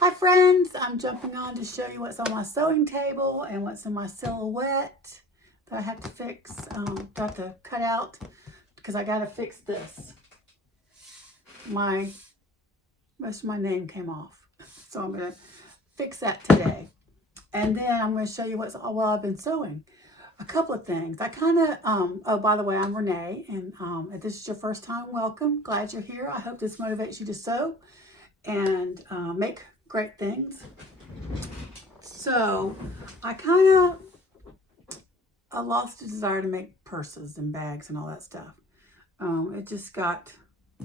Hi friends, I'm jumping on to show you what's on my sewing table and what's in my silhouette that I have to fix, got to cut out because I got to fix this. Most of my name came off, so I'm going to fix that today. And then I'm going to show you what I've been sewing. A couple of things. I kind of, oh, by the way, I'm Renee, and if this is your first time, welcome. Glad you're here. I hope this motivates you to sew and make great things. So I kind of lost a desire to make purses and bags and all that stuff. It just got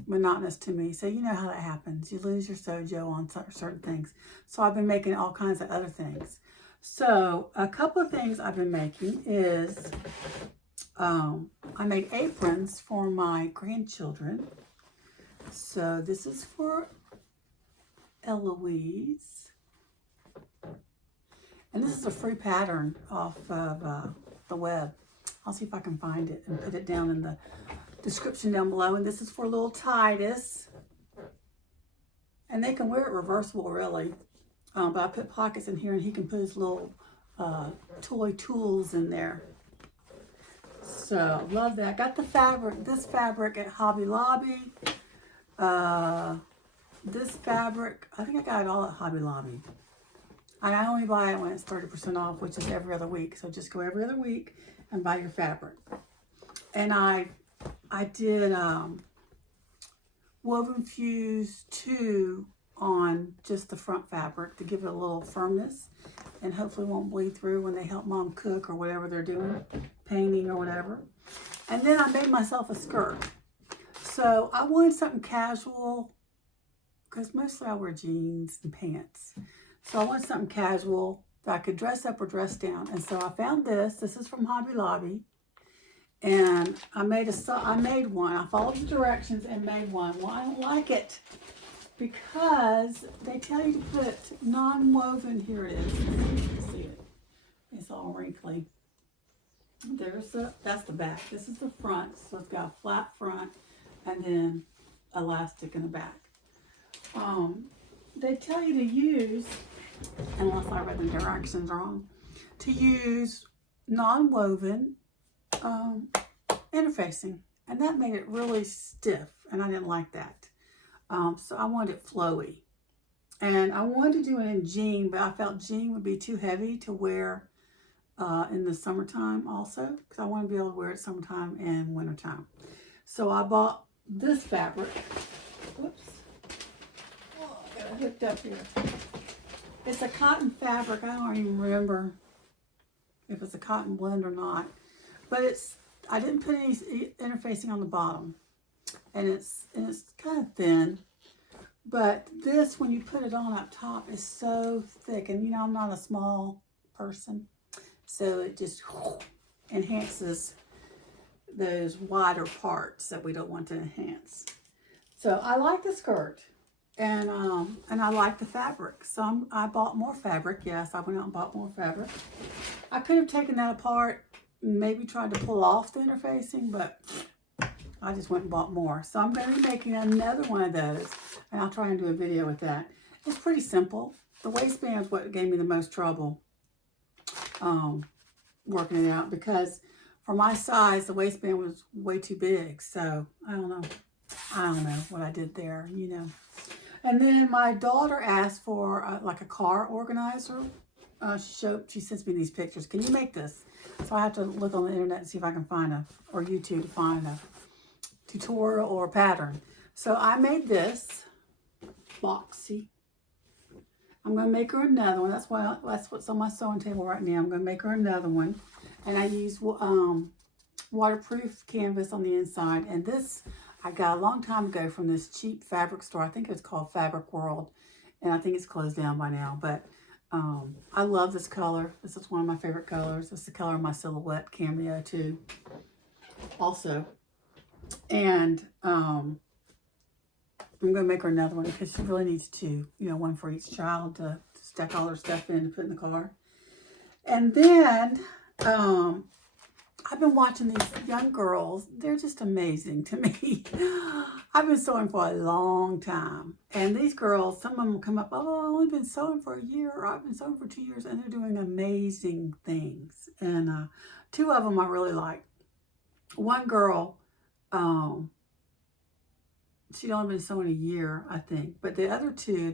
monotonous to me. So you know how that happens. You lose your sojo on certain things. So I've been making all kinds of other things. So a couple of things I've been making is I made aprons for my grandchildren. So this is for Eloise. And this is a free pattern off of the web. I'll see if I can find it and put it down in the description down below. And this is for little Titus. And they can wear it reversible, really. But I put pockets in here and he can put his little toy tools in there. So, love that. Got the fabric, this fabric at Hobby Lobby. This fabric, I think I got it all at Hobby Lobby. I only buy it when it's 30% off, which is every other week. So just go every other week and buy your fabric. And I did Woven Fuse 2 on just the front fabric to give it a little firmness and hopefully won't bleed through when they help mom cook or whatever they're doing, painting or whatever. And then I made myself a skirt. So I wanted something casual because mostly I wear jeans and pants. So I wanted something casual that I could dress up or dress down. And so I found this. This is from Hobby Lobby. And I made one. I followed the directions and made one. Well, I don't like it because they tell you to put non-woven. Here it is. You can see it. It's all wrinkly. That's the back. This is the front. So it's got a flat front and then elastic in the back. They tell you to use, unless I read the directions wrong, to use non-woven interfacing, and that made it really stiff, and I didn't like that. So I wanted it flowy, and I wanted to do it in jean, but I felt jean would be too heavy to wear in the summertime also, because I want to be able to wear it summertime and wintertime. So I bought this fabric. Whoops. Oh, I got it hooked up here. It's a cotton fabric. I don't even remember if it's a cotton blend or not, but I didn't put any interfacing on the bottom, and it's kind of thin. But this, when you put it on up top, is so thick, and you know I'm not a small person, so it just enhances those wider parts that we don't want to enhance. So I like the skirt, and I like the fabric. So I bought more fabric. Yes, I went out and bought more fabric. I could have taken that apart, maybe tried to pull off the interfacing, but I just went and bought more. So I'm going to be making another one of those, and I'll try and do a video with that. It's pretty simple. The waistband is what gave me the most trouble working it out, because for my size, the waistband was way too big. So I don't know what I did there, you know. And then my daughter asked for like a car organizer. She sends me these pictures. Can you make this? So I have to look on the internet and see if I can find or YouTube to find a tutorial or a pattern. So I made this boxy. I'm going to make her another one. That's what's on my sewing table right now. I'm going to make her another one. And I use waterproof canvas on the inside. And this I got a long time ago from this cheap fabric store. I think it's called Fabric World. And I think it's closed down by now. But I love this color. This is one of my favorite colors. This is the color of my silhouette cameo too. Also. And I'm going to make her another one because she really needs two. You know, one for each child to stack all her stuff in to put in the car. And then I've been watching these young girls. They're just amazing to me. I've been sewing for a long time. And these girls, some of them will come up, oh, I've only been sewing for a year, or I've been sewing for 2 years, and they're doing amazing things. And two of them I really like. One girl, um, she'd only been sewing a year, I think. But the other two,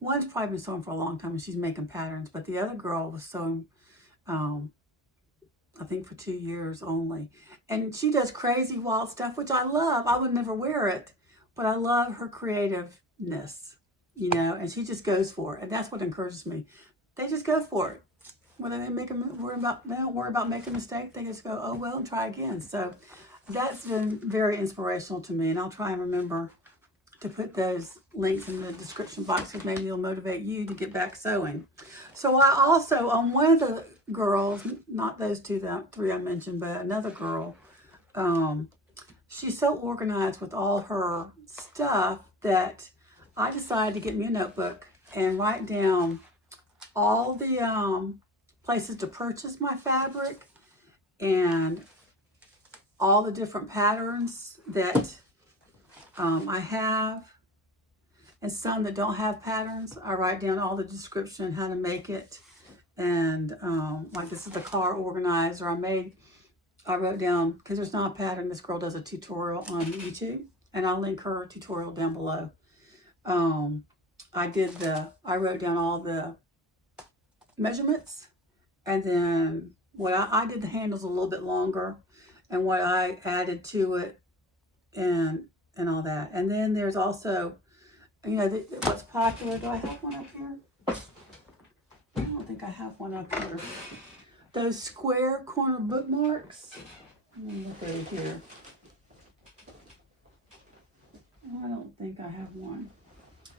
one's probably been sewing for a long time, and she's making patterns. But the other girl was sewing, um, I think for 2 years only. And she does crazy wild stuff, which I love. I would never wear it, but I love her creativeness, and she just goes for it. And that's what encourages me. They just go for it. When they don't worry about making a mistake, they just go, oh, well, and try again. So that's been very inspirational to me. And I'll try and remember to put those links in the description box because maybe it'll motivate you to get back sewing. So I also, on one of the girls, not those three I mentioned, but another girl, she's so organized with all her stuff that I decided to get me a notebook and write down all the places to purchase my fabric and all the different patterns that I have, and some that don't have patterns. I write down all the description, how to make it, and like this is the car organizer I wrote down, because there's not a pattern, this girl does a tutorial on YouTube, and I'll link her tutorial down below. I wrote down all the measurements, and then what I did the handles a little bit longer, and what I added to it, and all that. And then there's also, what's popular. Do I have one up here? I don't think I have one up here. Those square corner bookmarks. Let me look over here. I don't think I have one.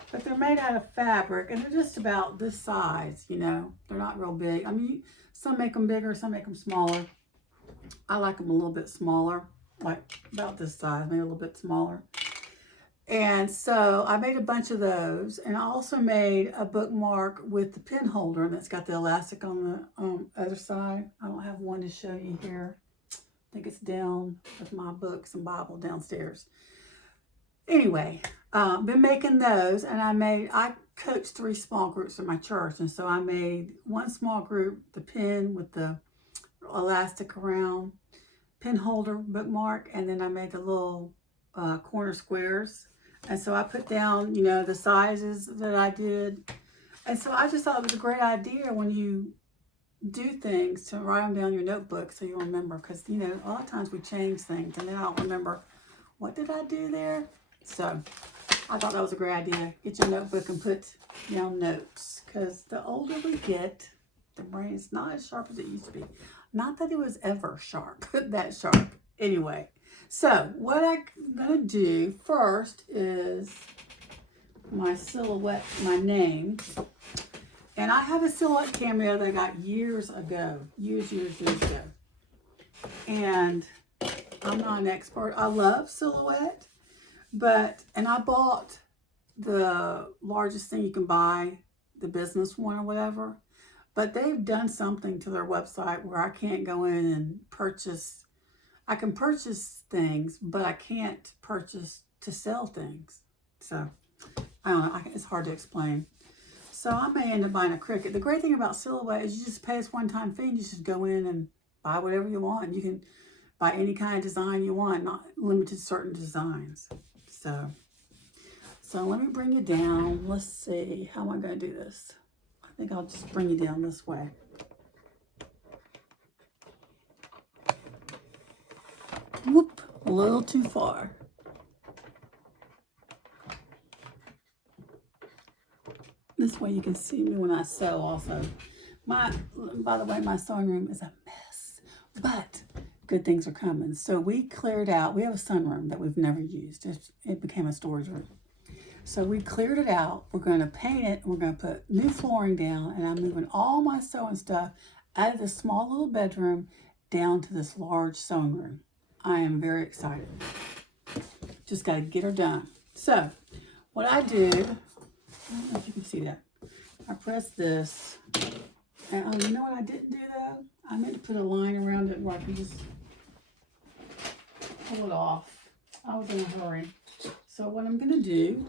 But they're made out of fabric, and they're just about this size, They're not real big. I mean, some make them bigger, some make them smaller. I like them a little bit smaller, like about this size, maybe a little bit smaller. And so I made a bunch of those, and I also made a bookmark with the pin holder, and it's got the elastic on the other side. I don't have one to show you here. I think it's down with my books and Bible downstairs. Anyway, been making those, and I coached 3 small groups in my church, and so I made one small group, the pin with the elastic around, pin holder bookmark, and then I made the little corner squares. And so I put down, the sizes that I did. And so I just thought it was a great idea when you do things to write them down in your notebook so you'll remember. Because, a lot of times we change things and then I don't remember, what did I do there? So I thought that was a great idea. Get your notebook and put down notes. Because the older we get, the brain is not as sharp as it used to be. Not that it was ever sharp, that sharp. Anyway. So what I'm going to do first is my silhouette, my name. And I have a silhouette cameo that I got years ago. Years ago. And I'm not an expert. I love silhouette. And I bought the largest thing you can buy, the business one or whatever. But they've done something to their website where I can't go in and purchase. I can purchase things, but I can't purchase to sell things. So, I don't know. It's hard to explain. So, I may end up buying a Cricut. The great thing about Silhouette is you just pay this one-time fee and you just go in and buy whatever you want. You can buy any kind of design you want, not limited to certain designs. So let me bring you down. Let's see. How am I going to do this? I think I'll just bring you down this way. Whoop, a little too far. This way you can see me when I sew also. By the way, my sewing room is a mess, but good things are coming. So we cleared out, we have a sunroom that we've never used. It became a storage room. So we cleared it out. We're going to paint it. We're going to put new flooring down, and I'm moving all my sewing stuff out of this small little bedroom down to this large sewing room. I am very excited. Just got to get her done. So what I do, I don't know if you can see that. I press this, And, oh, you know what I didn't do though? I meant to put a line around it where I can just pull it off. I was in a hurry. So what I'm gonna do,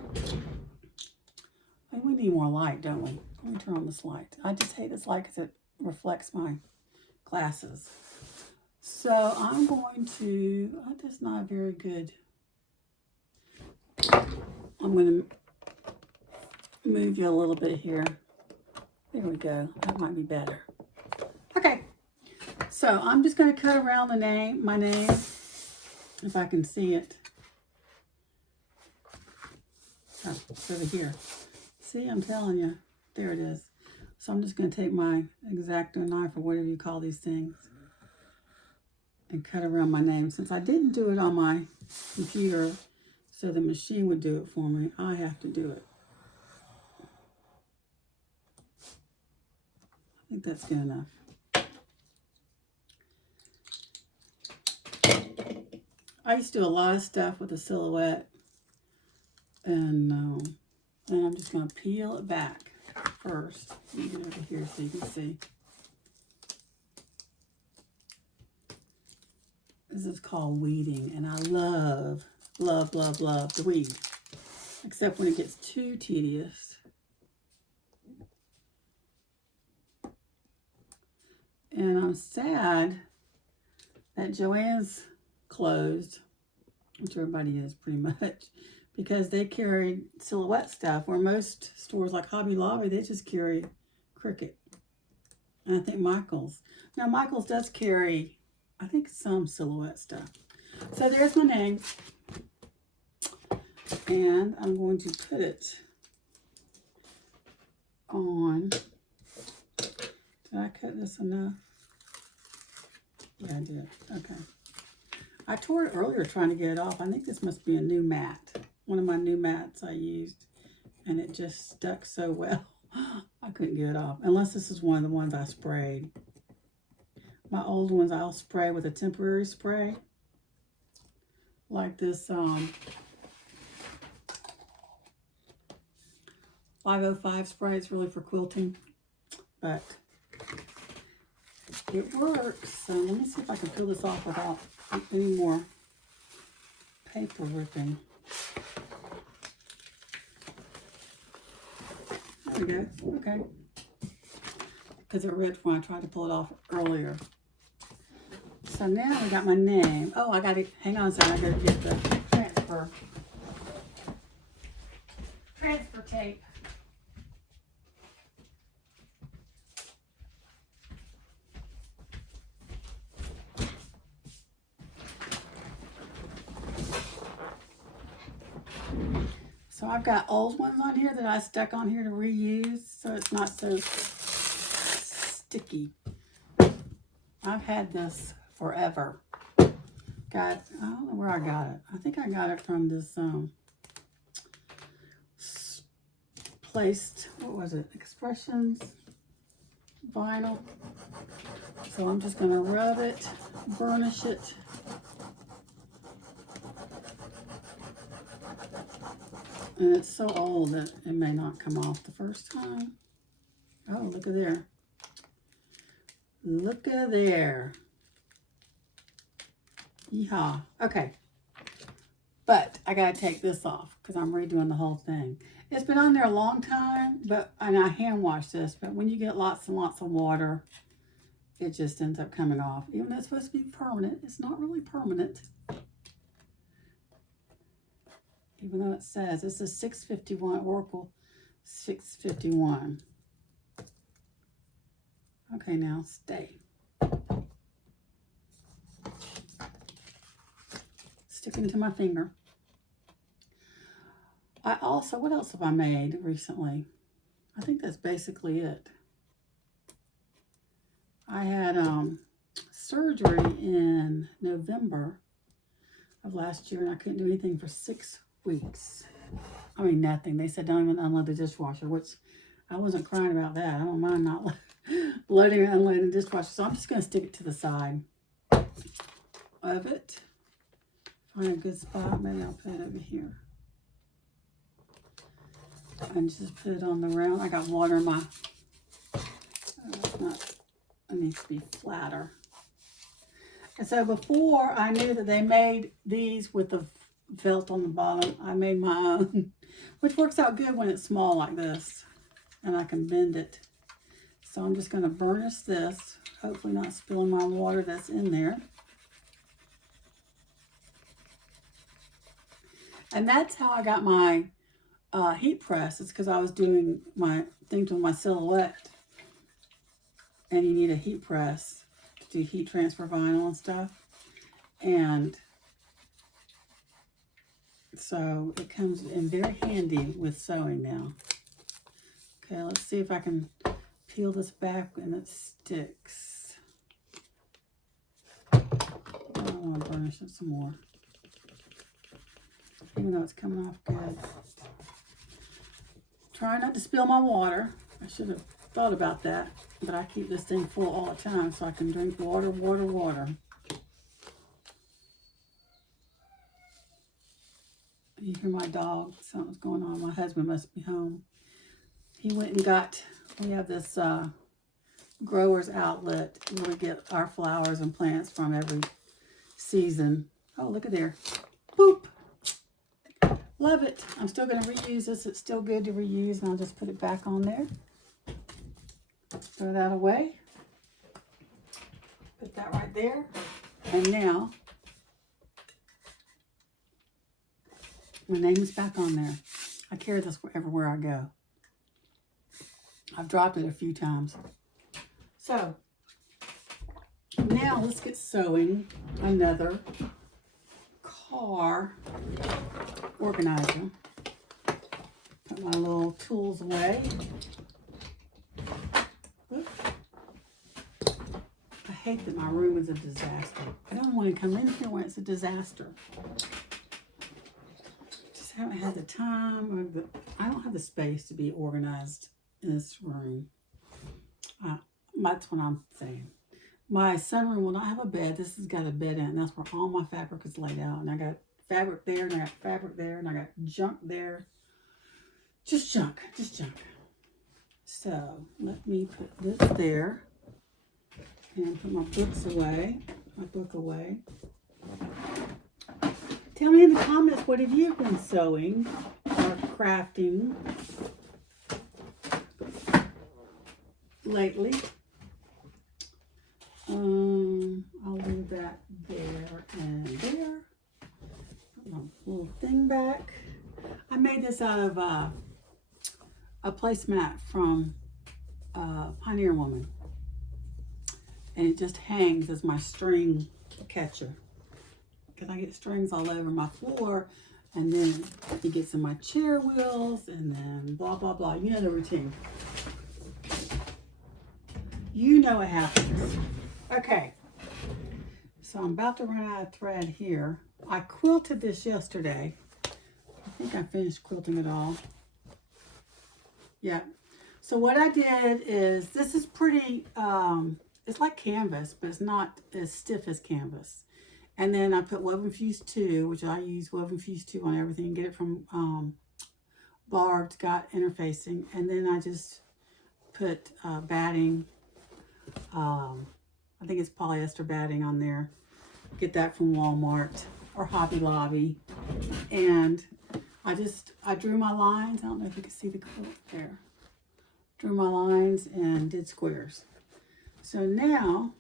we need more light, don't we? Let me turn on this light. I just hate this light because it reflects my glasses. So I'm going to, that's not very good. I'm going to move you a little bit here. There we go. That might be better. Okay. So I'm just going to cut around my name, if I can see it. Oh, it's over here. See, I'm telling you. There it is. So I'm just going to take my X-Acto knife or whatever you call these things and cut around my name. Since I didn't do it on my computer, so the machine would do it for me, I have to do it. I think that's good enough. I used to do a lot of stuff with a silhouette, and I'm just going to peel it back first. Let me get over here so you can see. This is called weeding, and I love, love, love, love to weed, except when it gets too tedious. And I'm sad that Joann's closed, which everybody is pretty much, because they carried silhouette stuff, where most stores like Hobby Lobby, they just carry Cricut. And I think Michael's. Now, Michael's does carry, I think, some silhouette stuff. So there's my name. And I'm going to put it on. Did I cut this enough? Yeah, I did. Okay. I tore it earlier trying to get it off. I think this must be a new mat. One of my new mats I used. And it just stuck so well. I couldn't get it off. Unless this is one of the ones I sprayed. My old ones I'll spray with a temporary spray. Like this 505 spray. It's really for quilting. But it works. So let me see if I can peel this off without any more paper ripping. There we go. Okay. Because it ripped when I tried to pull it off earlier. So now we got my name. Oh, I got to, hang on a second. I got to get the transfer tape. So I've got old ones on here that I stuck on here to reuse, so it's not so sticky. I've had this forever. I don't know where I got it. I think I got it from this placed, what was it? Expressions vinyl. So I'm just gonna rub it, burnish it. And it's so old that it may not come off the first time. Oh, look at there. Look at there. Yeehaw. Okay. But I got to take this off because I'm redoing the whole thing. It's been on there a long time, and I hand wash this, but when you get lots and lots of water, it just ends up coming off. Even though it's supposed to be permanent, it's not really permanent. Even though it says, this is 651, Oracle 651. Okay, now stay. Sticking to my finger. I also, what else have I made recently? I think that's basically it. I had surgery in November of last year, and I couldn't do anything for 6 weeks. I mean, nothing. They said don't even unload the dishwasher, which I wasn't crying about that. I don't mind not loading and unloading the dishwasher. So I'm just going to stick it to the side of it. Find a good spot. Maybe I'll put it over here. And just put it on the round. I got water in my It's not, it needs to be flatter. And so before I knew that they made these with the felt on the bottom, I made my own, which works out good when it's small like this, and I can bend it. So I'm just going to burnish this, hopefully not spilling my water that's in there. And that's how I got my heat press. It's because I was doing my things with my silhouette, and you need a heat press to do heat transfer vinyl and stuff. And so it comes in very handy with sewing now. Okay, let's see if I can peel this back and it sticks. I want to burnish it some more, even though it's coming off good. Try not to spill my water. I should have thought about that, but I keep this thing full all the time so I can drink water, water, water. You hear my dog, something's going on. My husband must be home. He went and got, we have this grower's outlet where we get our flowers and plants from every season. Oh, look at there. Boop. Love it. I'm still going to reuse this. It's still good to reuse, and I'll just put it back on there. Throw that away. Put that right there. And now, my name is back on there. I carry this everywhere I go. I've dropped it a few times. So, now let's get sewing another car organizer. Put my little tools away. Oops. I hate that my room is a disaster. I don't want to come in here when it's a disaster. Just haven't had the time, or I don't have the space to be organized in this room. That's what I'm saying. My sunroom will not have a bed. This has got a bed in it, and that's where all my fabric is laid out. And I got fabric there, and I got fabric there, and I got junk there. Just junk, just junk. So let me put this there and put my books away, my book away. Tell me in the comments, what have you been sewing or crafting lately? I'll leave that there and there. Put my little thing back. I made this out of a placemat from Pioneer Woman, and it just hangs as my string catcher, because I get strings all over my floor, and then it gets in my chair wheels, and then blah blah blah. You know the routine. You know what happens. Okay, so I'm about to run out of thread here. I quilted this yesterday. I think I finished quilting it all. Yeah. So what I did is, this is pretty, it's like canvas, but it's not as stiff as canvas. And then I put Woven Fuse 2, which I use Woven Fuse 2 on everything. Get it from Barb's Got Interfacing. And then I just put batting, I think it's polyester batting on there. Get that from Walmart or Hobby Lobby. And I drew my lines. I don't know if you can see the quilt there. Drew my lines and did squares. So now,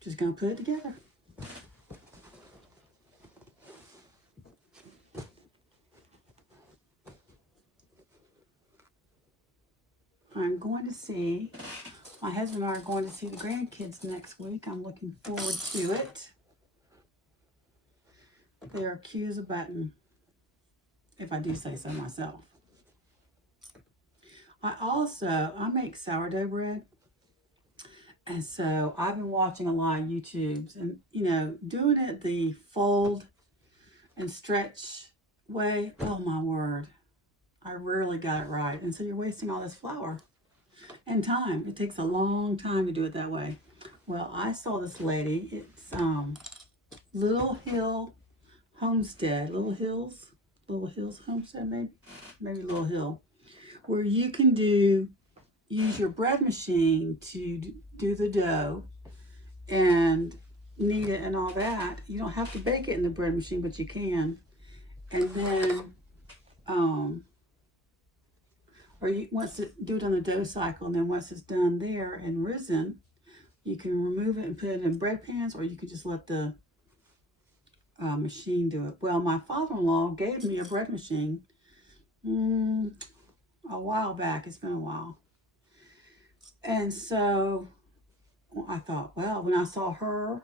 just gonna put it together. I'm going to see, my husband and I are going to see the grandkids next week. I'm looking forward to it. They are cute as a button, if I do say so myself. I make sourdough bread. And so I've been watching a lot of YouTubes, and, you know, doing it the fold and stretch way. Oh my word. I rarely got it right. And so you're wasting all this flour and time. It takes a long time to do it that way. Well, I saw this lady. It's Little Hill Homestead. Little Hills Homestead, maybe Little Hill, where you can do use your bread machine to do the dough and knead it and all that. You don't have to bake it in the bread machine, but you can. And then, or you once it do it on the dough cycle, and then once it's done there and risen, you can remove it and put it in bread pans, or you can just let the machine do it. Well, my father-in-law gave me a bread machine a while back. It's been a while. And so I thought, well, when I saw her,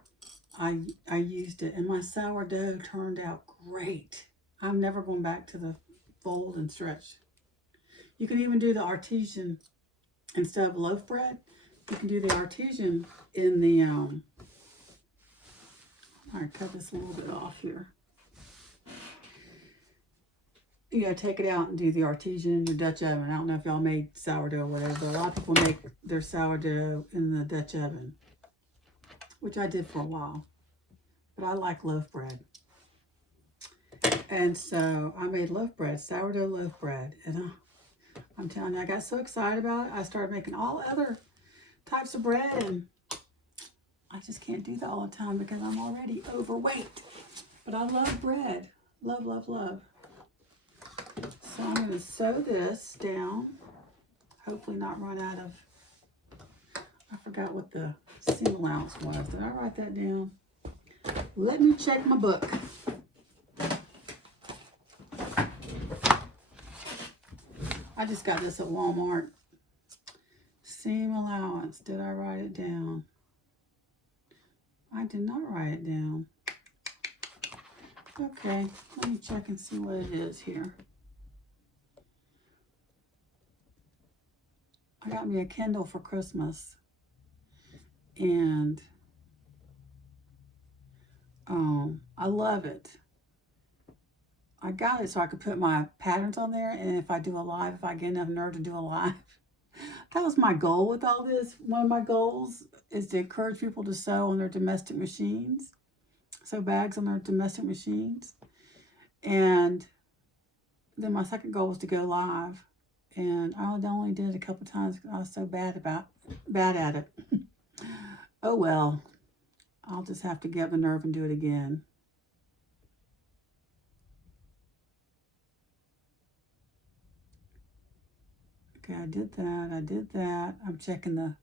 I used it, and my sourdough turned out great. I'm never going back to the fold and stretch. You can even do the artesian instead of loaf bread. You can do the artesian in the, all right, cut this a little bit off here. You gotta take it out and do the artesian in your Dutch oven. I don't know if y'all made sourdough or whatever, but a lot of people make their sourdough in the Dutch oven, which I did for a while, but I like loaf bread. And so I made loaf bread, sourdough loaf bread, and I'm telling you, I got so excited about it. I started making all other types of bread, and I just can't do that all the time because I'm already overweight. But I love bread. Love, love, love. So I'm going to sew this down. Hopefully not run out of, I forgot what the seam allowance was. Did I write that down? Let me check my book. I just got this at Walmart. Seam allowance. Did I write it down? I did not write it down. Okay, let me check and see what it is here. I got me a Kindle for Christmas, and I love it. I got it so I could put my patterns on there, and if I do a live, if I get enough nerve to do a live. That was my goal with all this. One of my goals is to encourage people to sew on their domestic machines, sew bags on their domestic machines. And then my second goal was to go live. And I only did it a couple times because I was so bad at it. Oh well, I'll just have to get the nerve and do it again. Okay, I did that. I'm checking the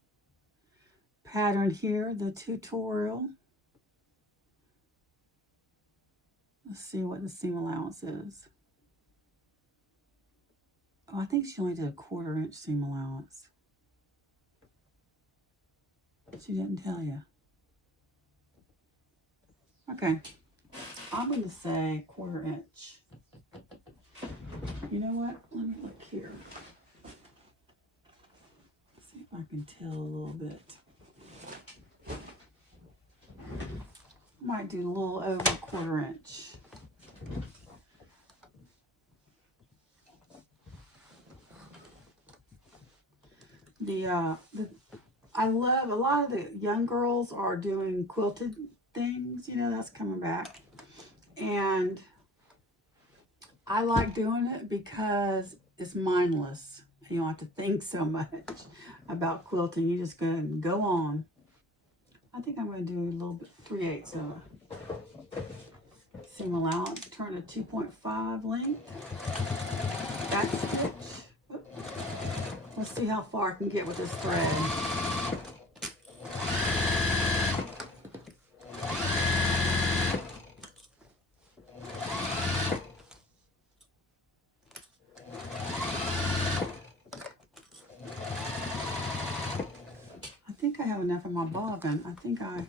pattern here, the tutorial. Let's see what the seam allowance is. Oh, I think she only did a 1/4 inch seam allowance. She didn't tell you. Okay, I'm going to say 1/4 inch. You know what? Let me look here. See if I can tell a little bit. Might do a little over 1/4 inch. I love, a lot of the young girls are doing quilted things, you know, that's coming back. And I like doing it because it's mindless. You don't have to think so much about quilting. You just go on. I think I'm going to do a little bit, 3/8 of a seam allowance. Turn a 2.5 length. Back stitch. Let's see how far I can get with this thread. I think I have enough in my bobbin. I think I...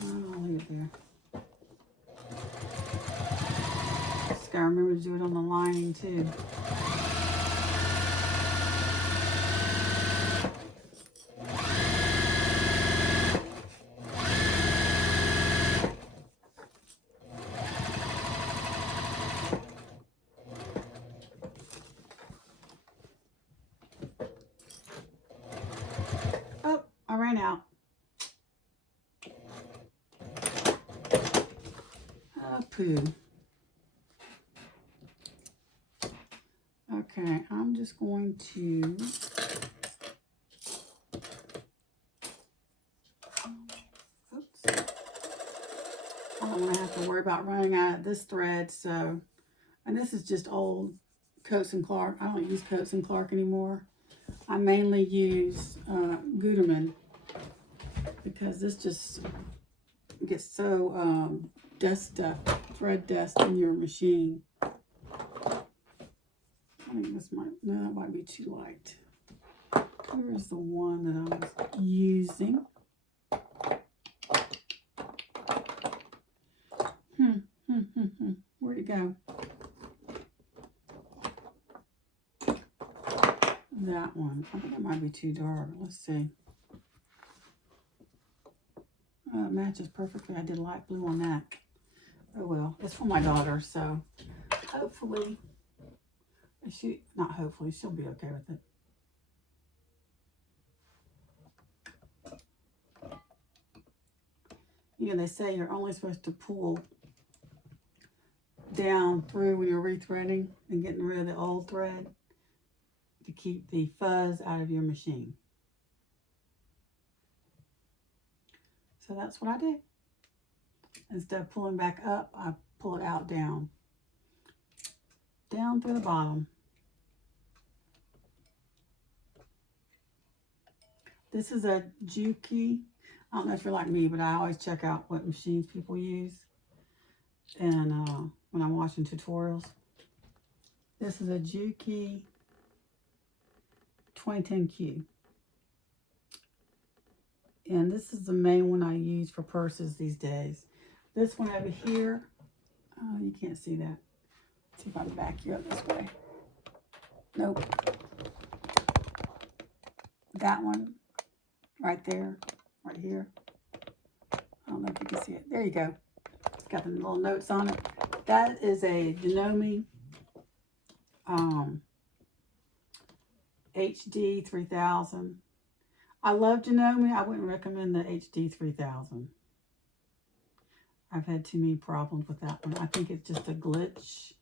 I'll leave it there. Just gotta remember to do it on the lining too. Oh, I ran out. poo. Okay, I'm just going to oops. I don't want to have to worry about running out of this thread. So, and this is just old Coats and Clark. I don't use Coats and Clark anymore. I mainly use Gutermann because this just gets so dust stuff, thread dust in your machine. I think this might, no, that might be too light. Here's the one that I was using. Where'd it go? That one. I think it might be too dark. Let's see. Oh, it matches perfectly. I did light blue on that. Oh well, it's for my daughter, so hopefully, not hopefully, she'll be okay with it. You know, they say you're only supposed to pull down through when you're rethreading and getting rid of the old thread to keep the fuzz out of your machine. So that's what I do. Instead of pulling back up, I pull it out down through the bottom. This is a Juki. I don't know if you're like me, but I always check out what machines people use and when I'm watching tutorials. This is a Juki 2010Q. And this is the main one I use for purses these days. This one over here, oh, you can't see that. Let's see if I can back you up this way. Nope. That one right there, right here. I don't know if you can see it. There you go. It's got the little notes on it. That is a Janome HD 3000. I love Janome. I wouldn't recommend the HD 3000. I've had too many problems with that one. I think it's just a glitch.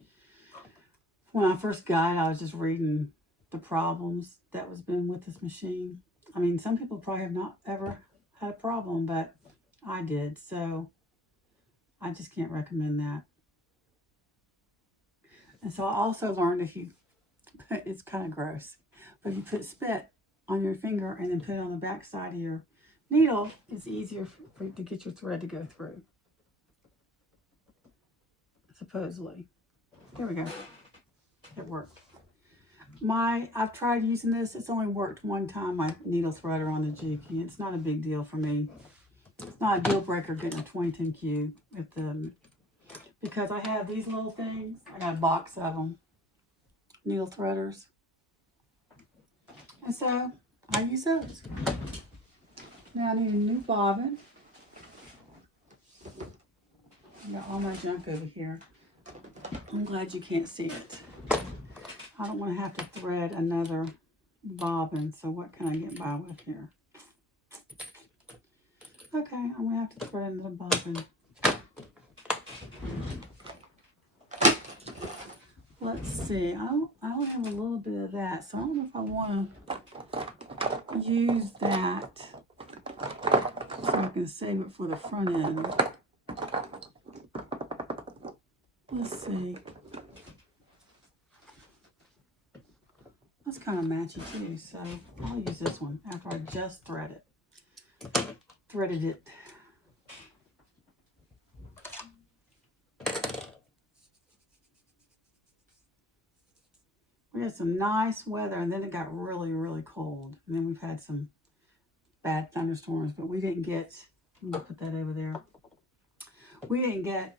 When I first got it, I was just reading the problems that was been with this machine. I mean, some people probably have not ever had a problem, but I did. So I just can't recommend that. And so I also learned if you, it's kind of gross, but if you put spit on your finger and then put it on the back side of your needle, it's easier for you to get your thread to go through. Supposedly. There we go. It worked. I've tried using this. It's only worked one time, my needle threader on the Juki. It's not a big deal for me. It's not a deal breaker getting a 2010Q with them because I have these little things. I got a box of them, needle threaders. And so I use those. Now I need a new bobbin. I got all my junk over here. I'm glad you can't see it. I don't want to have to thread another bobbin, so what can I get by with here? Okay, I'm going to have to thread another bobbin. Let's see, I only have a little bit of that, so I don't know if I want to use that so I can save it for the front end. Let's see. That's kind of matchy too, so I'll use this one after I just threaded it. We had some nice weather, and then it got really, really cold. And then we've had some bad thunderstorms, but we didn't get, I'm going to put that over there. We didn't get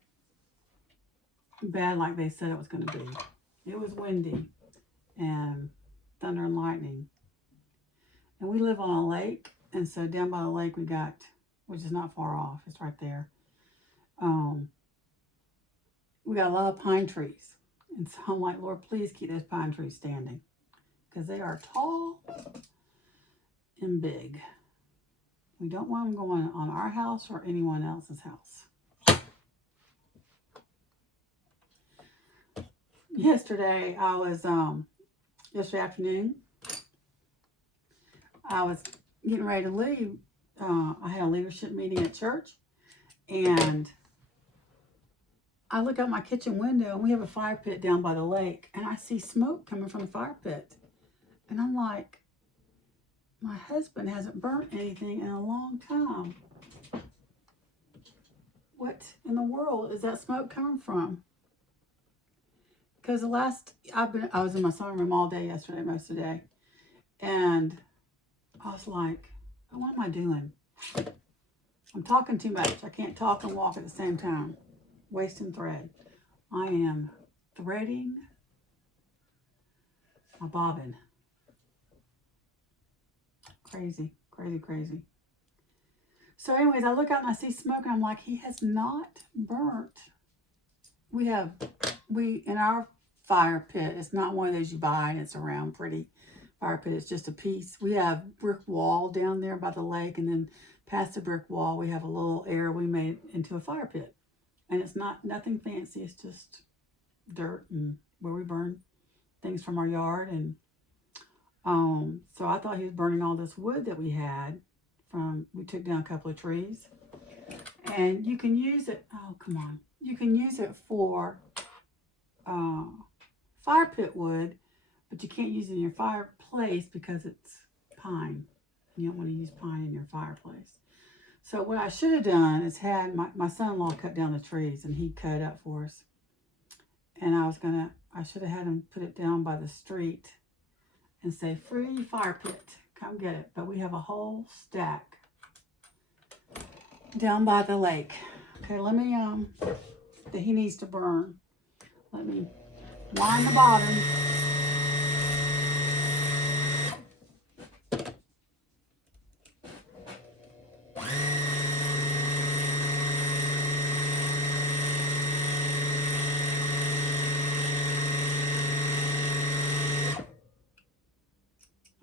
bad like they said it was going to be. It was windy and thunder and lightning. And we live on a lake, and so down by the lake we got, which is not far off, it's right there. We got a lot of pine trees. And so I'm like, Lord, please keep those pine trees standing because they are tall and big. We don't want them going on our house or anyone else's house. Yesterday, yesterday afternoon, I was getting ready to leave. I had a leadership meeting at church, and I look out my kitchen window, and we have a fire pit down by the lake, and I see smoke coming from the fire pit. And I'm like, my husband hasn't burnt anything in a long time. What in the world is that smoke coming from? Because I was in my sunroom all day yesterday, most of the day, and I was like, oh, what am I doing? I'm talking too much. I can't talk and walk at the same time. Wasting thread. I am threading my bobbin. Crazy, crazy, crazy. So anyways, I look out and I see smoke, and I'm like, he has not burnt. In our fire pit, it's not one of those you buy and it's a round pretty fire pit. It's just a piece. We have brick wall down there by the lake, and then past the brick wall, we have a little area we made into a fire pit. And it's nothing fancy. It's just dirt and where we burn things from our yard. And so I thought he was burning all this wood that we had we took down a couple of trees. And you can use it, oh, come on. You can use it for fire pit wood, but you can't use it in your fireplace because it's pine. You don't want to use pine in your fireplace. So what I should have done is had my son-in-law cut down the trees, and he cut it up for us. And I should have had him put it down by the street and say, free fire pit, come get it. But we have a whole stack down by the lake. Okay, let me, that he needs to burn. Let me line the bottom.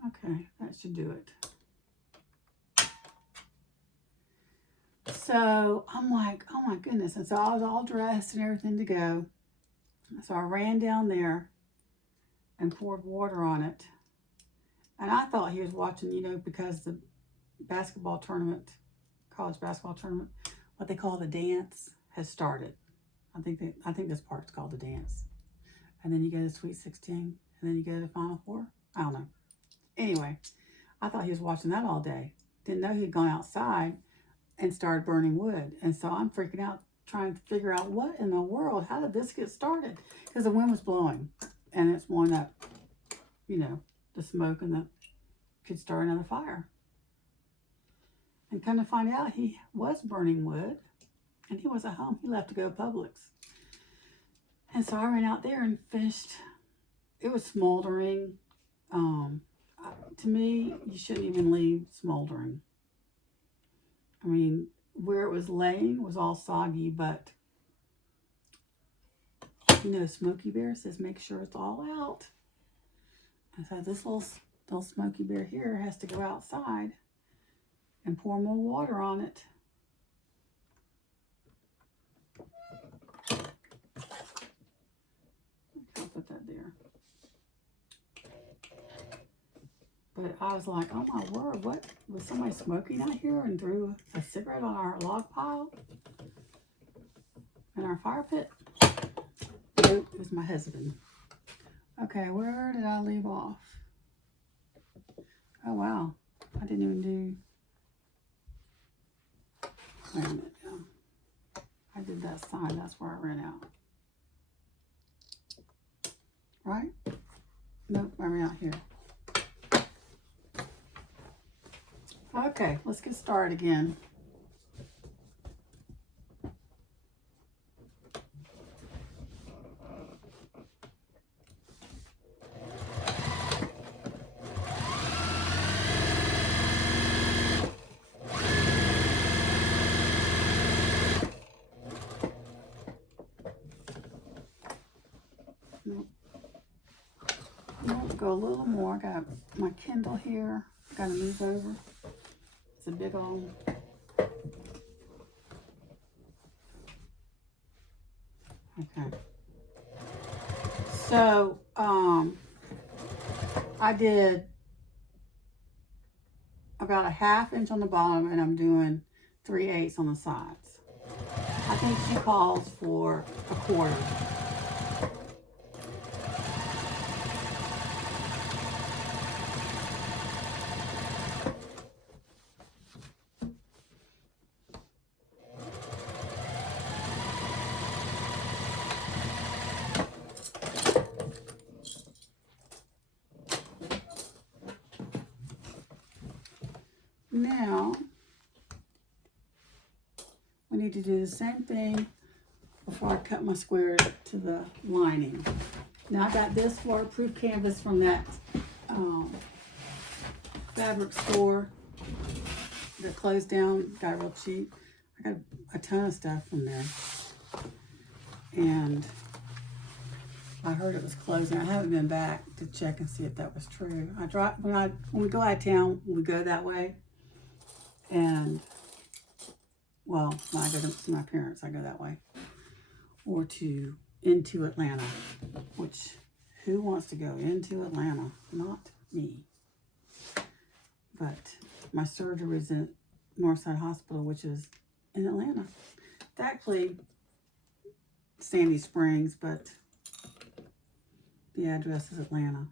Okay, that should do it. So I'm like, oh my goodness. And so I was all dressed and everything to go. So I ran down there and poured water on it. And I thought he was watching, because the basketball tournament, college basketball tournament, what they call the dance, has started. I think this part's called the dance. And then you go to Sweet 16, and then you go to Final Four. I don't know. Anyway, I thought he was watching that all day. Didn't know he'd gone outside and started burning wood. And so I'm freaking out, trying to figure out what in the world, how did this get started? Because the wind was blowing, and it's blowing up, the smoke, and that could start another fire. And come to find out, he was burning wood, and he wasn't home. He left to go to Publix. And so I ran out there and finished. It was smoldering. To me, you shouldn't even leave smoldering. I mean, where it was laying was all soggy, but Smokey Bear says make sure it's all out. And so this little Smokey Bear here has to go outside and pour more water on it. I'll put that there. But I was like, oh my word, what? Was somebody smoking out here and threw a cigarette on our log pile? In our fire pit? Nope, it was my husband. Okay, where did I leave off? Oh wow, I didn't even do... Wait a minute. I did that side, that's where I ran out. Right? Nope, I ran out here. Okay, let's get started again. Let's go a little more. I got my Kindle here. Got to move over. It's a big old... Okay. So, I did about a 1/2 inch on the bottom, and I'm doing 3/8 on the sides. I think she calls for 1/4. Now, we need to do the same thing before I cut my squares to the lining. Now, I got this waterproof canvas from that fabric store that closed down, got real cheap. I got a ton of stuff from there. And I heard it was closing. I haven't been back to check and see if that was true. When we go out of town, we go that way. And, well, when I go to see my parents, I go that way. Or into Atlanta, which, who wants to go into Atlanta? Not me. But my surgery is in Northside Hospital, which is in Atlanta. It's actually Sandy Springs, but the address is Atlanta.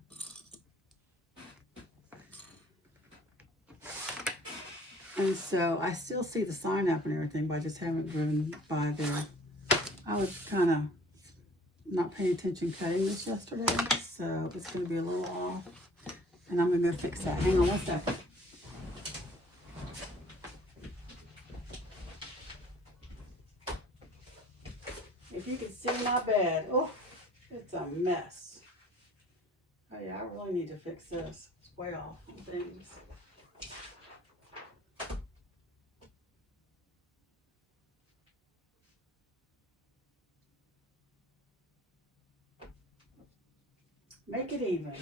And so I still see the sign up and everything, but I just haven't driven by there. I was kind of not paying attention cutting this yesterday, so it's going to be a little off. And I'm going to go fix that. Hang on one second. If you could see my bed, oh, it's a mess. Oh yeah, I really need to fix this. It's way off on things. Make it even.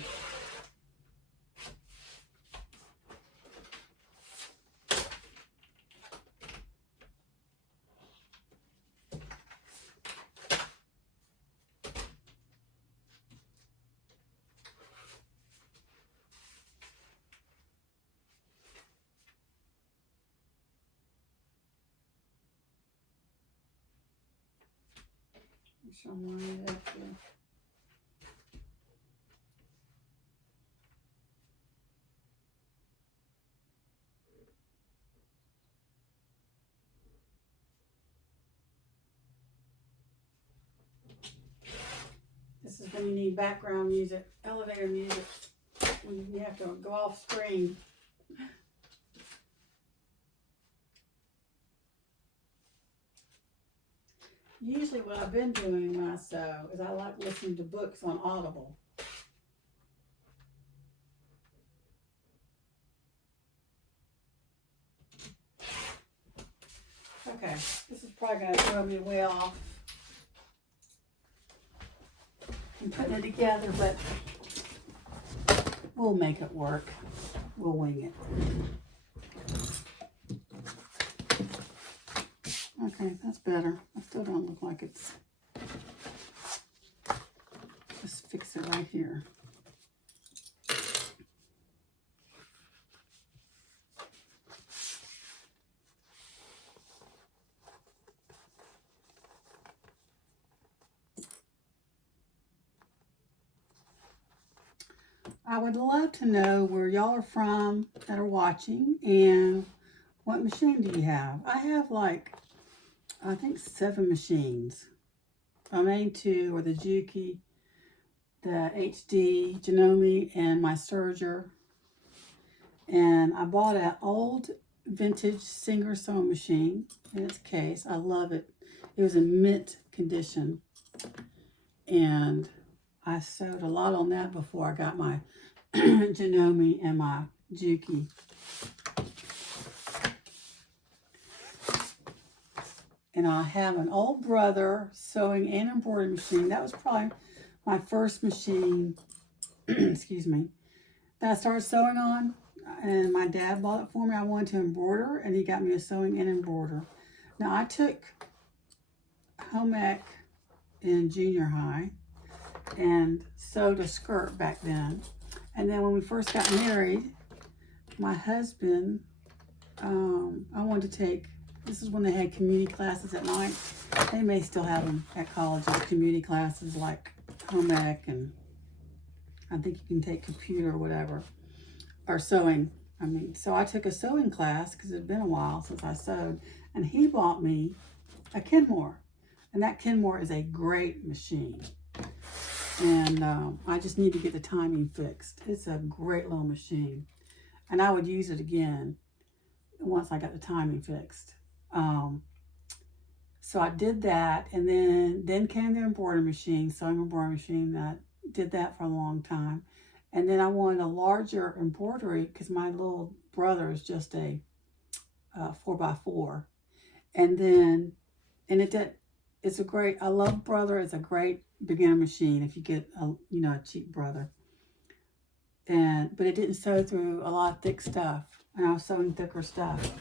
Show mine up here. This is when you need background music, elevator music, when you have to go off screen. Usually what I've been doing when I sew is I like listening to books on Audible. Okay, this is probably going to throw me way off and putting it together, but we'll make it work. We'll wing it. Okay, that's better. I still don't look like it's... Just fix it right here. I would love to know where y'all are from that are watching and what machine do you have? I have like, I think 7 machines. My main 2 are the Juki, the HD, Janome, and my Serger. And I bought an old vintage Singer sewing machine in its case. I love it. It was in mint condition. And I sewed a lot on that before I got my Janome and my Juki. And I have an old brother sewing and embroidery machine. That was probably my first machine, excuse me, that I started sewing on. And my dad bought it for me. I wanted to embroider, and he got me a sewing and embroider. Now, I took home ec in junior high, and sewed a skirt back then. And then when we first got married, my husband, I wanted to take, this is when they had community classes at night. They may still have them at colleges, community classes like home ec, and I think you can take computer or whatever, or sewing. So I took a sewing class because it had been a while since I sewed, and he bought me a Kenmore. And that Kenmore is a great machine. And I just need to get the timing fixed. It's a great little machine. And I would use it again once I got the timing fixed. So I did that, and then came the embroidery machine, sewing embroidery machine. That did that for a long time. And then I wanted a larger embroidery because my little brother is just a 4x4. And then, it's a great, I love Brother. It's a great beginner machine if you get a cheap Brother. But it didn't sew through a lot of thick stuff, and I was sewing thicker stuff.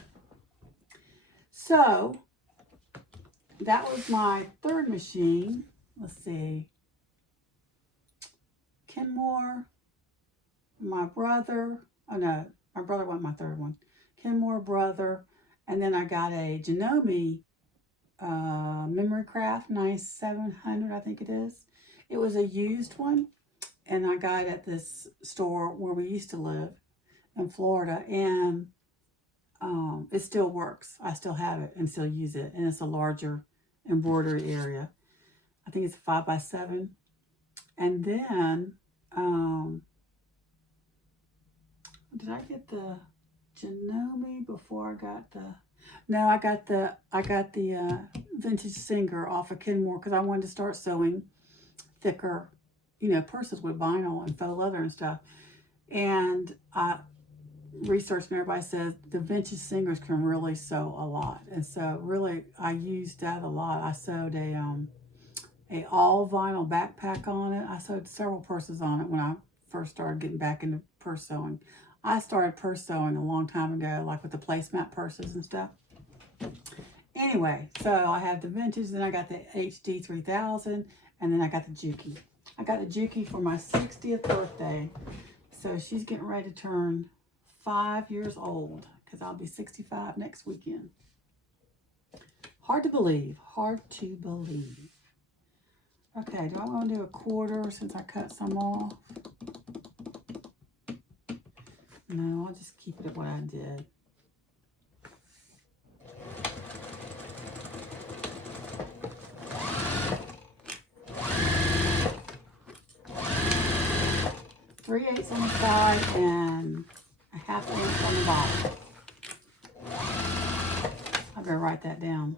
So that was my third machine. Let's see. Kenmore, my brother. Oh no, my brother wasn't my third one. Kenmore, Brother, and then I got a Janome Memory Craft 9700, I think it is. It was a used one, and I got it at this store where we used to live in Florida, and it still works. I still have it and still use it, and it's a larger embroidery area. I think it's a 5x7. And then did I get the Janome before I got the? No, I got the Vintage Singer off of Kenmore because I wanted to start sewing thicker, purses with vinyl and faux leather and stuff. And I researched, and everybody says the Vintage Singers can really sew a lot. And so really, I used that a lot. I sewed a all vinyl backpack on it. I sewed several purses on it when I first started getting back into purse sewing. I started purse sewing a long time ago, like with the placemat purses and stuff. Anyway, so I had the vintage, then I got the HD 3000, and then I got the Juki. I got the Juki for my 60th birthday. So she's getting ready to turn 5 years old because I'll be 65 next weekend. Hard to believe. Hard to believe. Okay, do I want to do a quarter since I cut some off? No, I'll just keep it at what I did. Three-eighths on the side and a half inch on the bottom. I better write that down.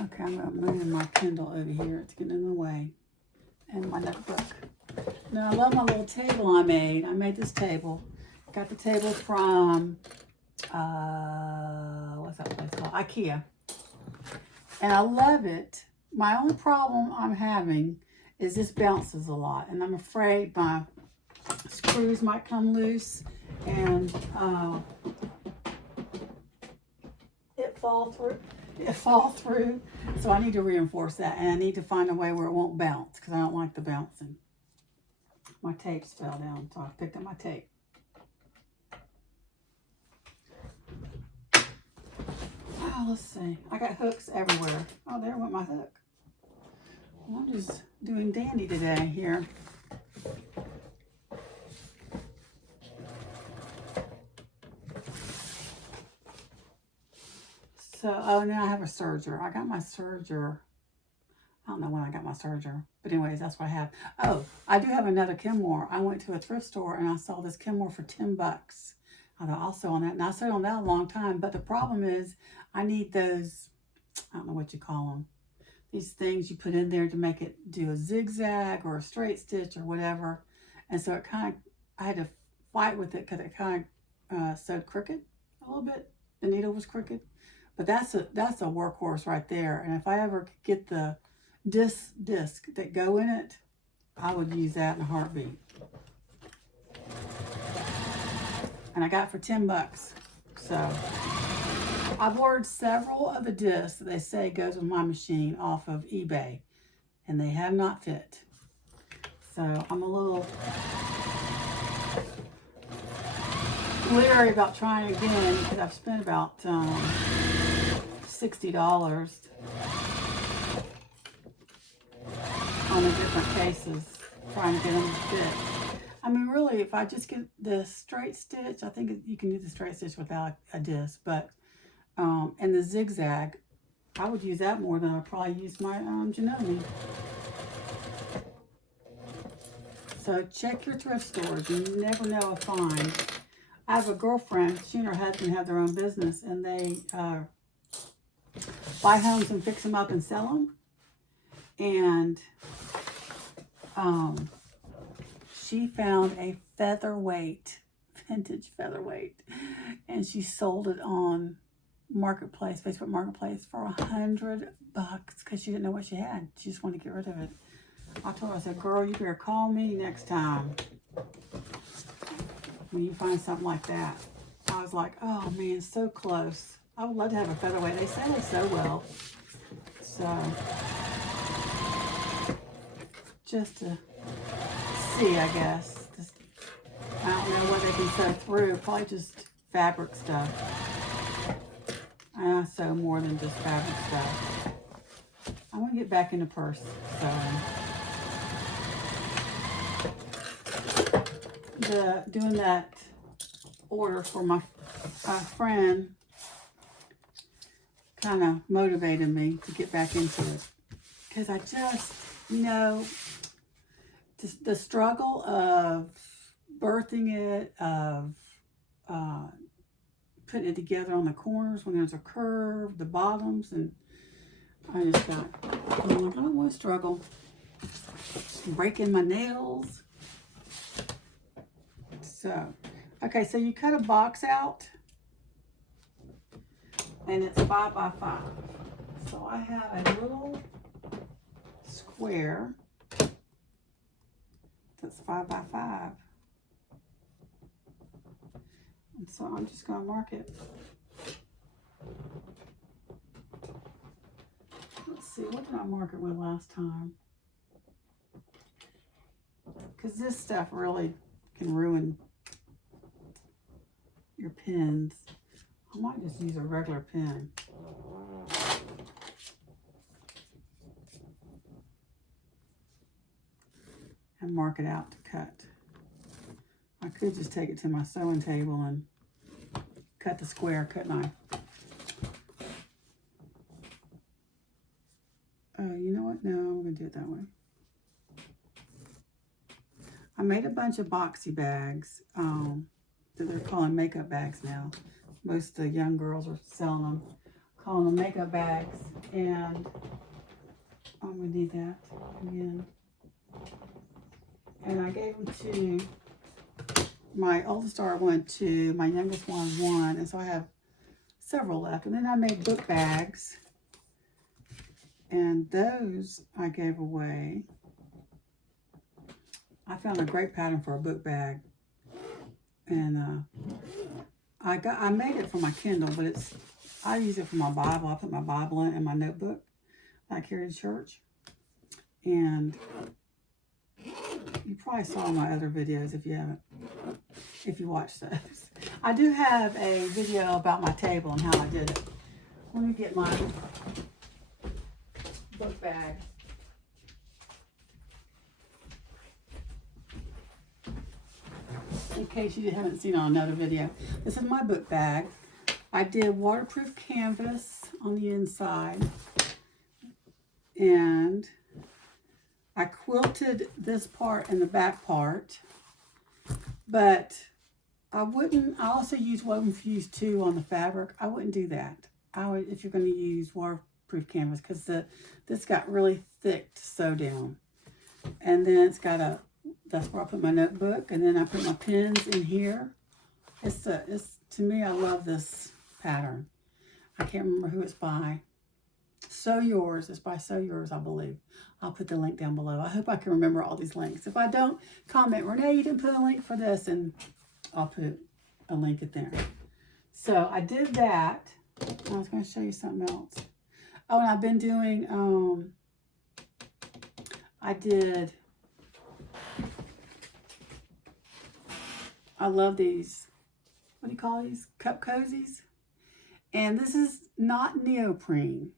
Okay, I'm going to move my Kindle over here. It's getting in the way. And my notebook. Now, I love my little table I made. I made this table. Got the table from, what's that place called? IKEA. And I love it. My only problem I'm having is this bounces a lot. And I'm afraid my screws might come loose and it fall through. So I need to reinforce that. And I need to find a way where it won't bounce because I don't like the bouncing. My tapes fell down, so I picked up my tape. Oh, let's see. I got hooks everywhere. Oh, there went my hook. Well, I'm just doing dandy today here. So, oh, now I have a serger. I got my serger. I don't know when I got my serger. But anyways, that's what I have. Oh, I do have another Kenmore. I went to a thrift store and I saw this Kenmore for $10. I thought I'll sew on that. And I sewed on that a long time. But the problem is I need those, I don't know what you call them. These things you put in there to make it do a zigzag or a straight stitch or whatever. And so it kind of, I had to fight with it because it kind of sewed crooked a little bit. The needle was crooked. But that's a workhorse right there. And if I ever could get the disc that go in it, I would use that in a heartbeat. And I got it for $10. So I've ordered several of the discs that they say goes with my machine off of eBay, and they have not fit. So I'm a little leery about trying again because I've spent about $60 on the different cases trying to get them to fit. I mean, really, if I just get the straight stitch, I think you can do the straight stitch without a disc, but and the zigzag, I would use that more than I probably use my Janome. So check your thrift stores. You never know a find. I have a girlfriend, she and her husband have their own business, and they buy homes and fix them up and sell them. And she found a featherweight, vintage featherweight, and she sold it on Marketplace, Facebook Marketplace, for $100 because she didn't know what she had. She just wanted to get rid of it. I told her, I said, girl, you better call me next time when you find something like that. I was like, oh man, so close. I would love to have a featherweight. They say they sew well. So, just to see, I guess. I don't know what they can sew through. Probably just fabric stuff. I sew more than just fabric stuff. I'm going to get back into purse sewing. Doing that order for my friend kind of motivated me to get back into it. Because I just, just the struggle of birthing it, of putting it together on the corners when there's a curve, the bottoms, and I just got, I'm like, I don't want to struggle. Breaking my nails. So, okay, so you cut a box out, and it's 5 by 5. So I have a little square that's 5 by 5. And so I'm just going to mark it. Let's see, what did I mark it with last time? Because this stuff really can ruin your pens. I might just use a regular pen. And mark it out to cut. I could just take it to my sewing table and cut the square, couldn't I? Oh, you know what? No, I'm going to do it that way. I made a bunch of boxy bags that they're calling makeup bags now. Most of the young girls are selling them, calling them makeup bags. And I'm going to need that again. And I gave them to my oldest daughter, 1, 2, my youngest one, 1, and so I have several left. And then I made book bags, and those I gave away. I found a great pattern for a book bag, and I made it for my Kindle, but I use it for my Bible. I put my Bible in my notebook that I carry to church, and you probably saw my other videos if you haven't, if you watched those. I do have a video about my table and how I did it. Let me get my book bag. In case you haven't seen on another video. This is my book bag. I did waterproof canvas on the inside. And I quilted this part and the back part, but I also use woven fuse too on the fabric. I wouldn't do that. If you're going to use waterproof canvas, because this got really thick to sew down. And then it's got that's where I put my notebook, and then I put my pens in here. To me, I love this pattern. I can't remember who it's by. Sew Yours. It's by Sew Yours, I believe. I'll put the link down below. I hope I can remember all these links. If I don't, comment, Renee, you didn't put a link for this, and I'll put a link in there. So I did that. I was going to show you something else. Oh, and I've been doing, I love these, what do you call these? Cup cozies. And this is not neoprene.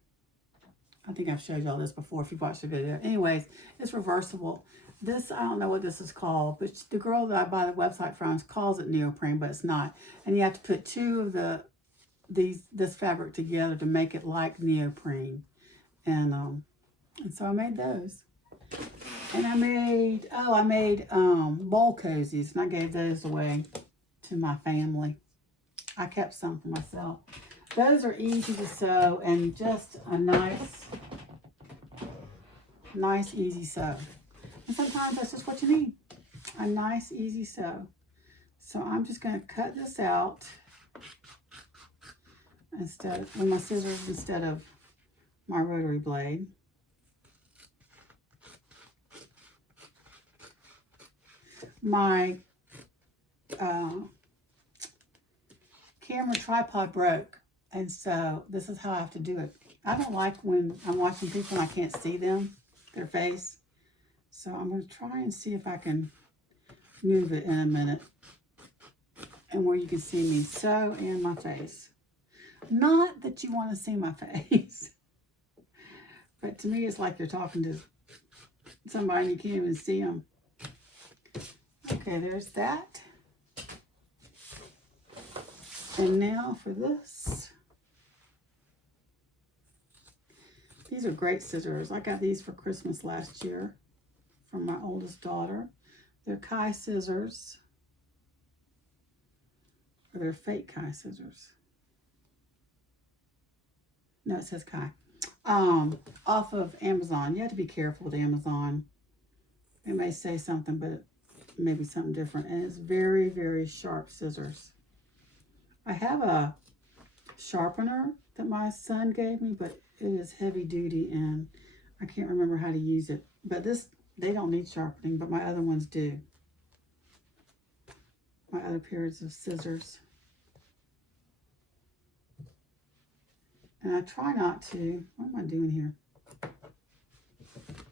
I think I've showed y'all this before if you've watched the video. Anyways, it's reversible. This, I don't know what this is called, but the girl that I buy the website from calls it neoprene, but it's not. And you have to put two of this fabric together to make it like neoprene. And so I made those. And I made bowl cozies, and I gave those away to my family. I kept some for myself. Those are easy to sew and just a nice, easy sew. And sometimes that's just what you need. A nice, easy sew. So I'm just going to cut this out with my scissors instead of my rotary blade. My camera tripod broke, and so this is how I have to do it. I don't like when I'm watching people and I can't see their face. So I'm going to try and see if I can move it in a minute and where you can see me sew and my face. Not that you want to see my face, but to me it's like you're talking to somebody and you can't even see them. Okay, there's that. And now for this. These are great scissors. I got these for Christmas last year from my oldest daughter. They're Kai scissors. Or they're fake Kai scissors. No, it says Kai. Off of Amazon. You have to be careful with Amazon. It may say something, but it may be something different. And it's very, very sharp scissors. I have a sharpener that my son gave me, but it is heavy duty and I can't remember how to use it. But they don't need sharpening, but my other ones do. My other pairs of scissors. And I try not to, what am I doing here?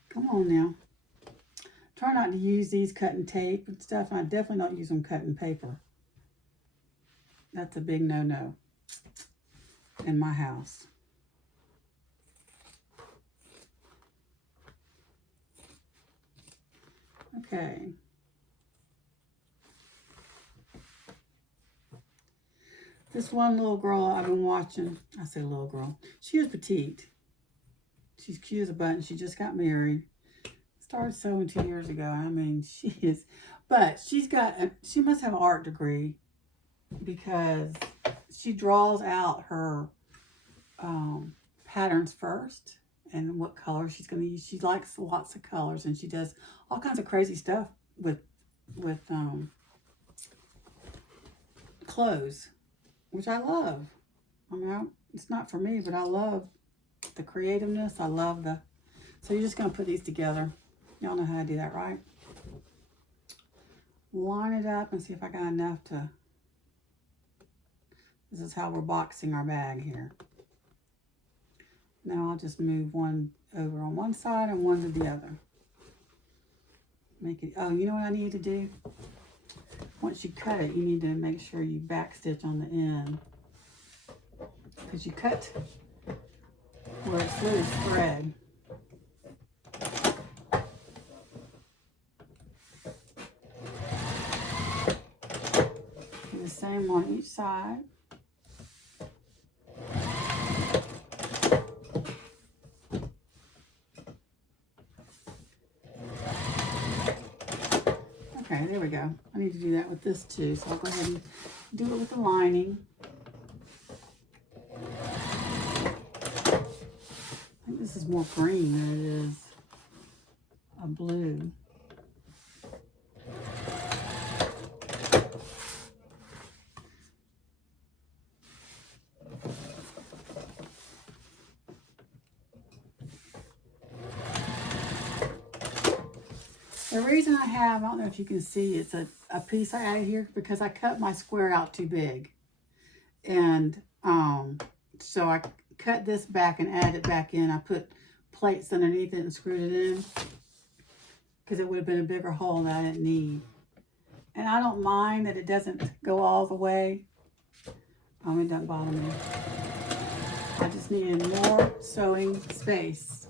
Come on now. Try not to use these cutting tape and stuff. And I definitely don't use them cutting paper. That's a big no-no in my house. Okay. This one little girl I've been watching, I say little girl, she was petite. She's cute as a button. She just got married. Started sewing 2 years ago. I mean, but she must have an art degree because she draws out her patterns first and what color she's going to use. She likes lots of colors and she does all kinds of crazy stuff with clothes, which I love. I mean, it's not for me, but I love the creativeness. I love so you're just going to put these together. Y'all know how to do that, right? Line it up and see if I got enough this is how we're boxing our bag here. Now I'll just move one over on one side and one to the other. Make it, oh, you know what I need to do? Once you cut it, you need to make sure you back stitch on the end. Because you cut where it's really spread. Do the same on each side. Okay, there we go. I need to do that with this too, so I'll go ahead and do it with the lining. I think this is more green than it is a blue. The reason I don't know if you can see, it's a piece I added here because I cut my square out too big. And So I cut this back and added it back in. I put plates underneath it and screwed it in because it would have been a bigger hole that I didn't need. And I don't mind that it doesn't go all the way. It doesn't bother me. I just needed more sewing space.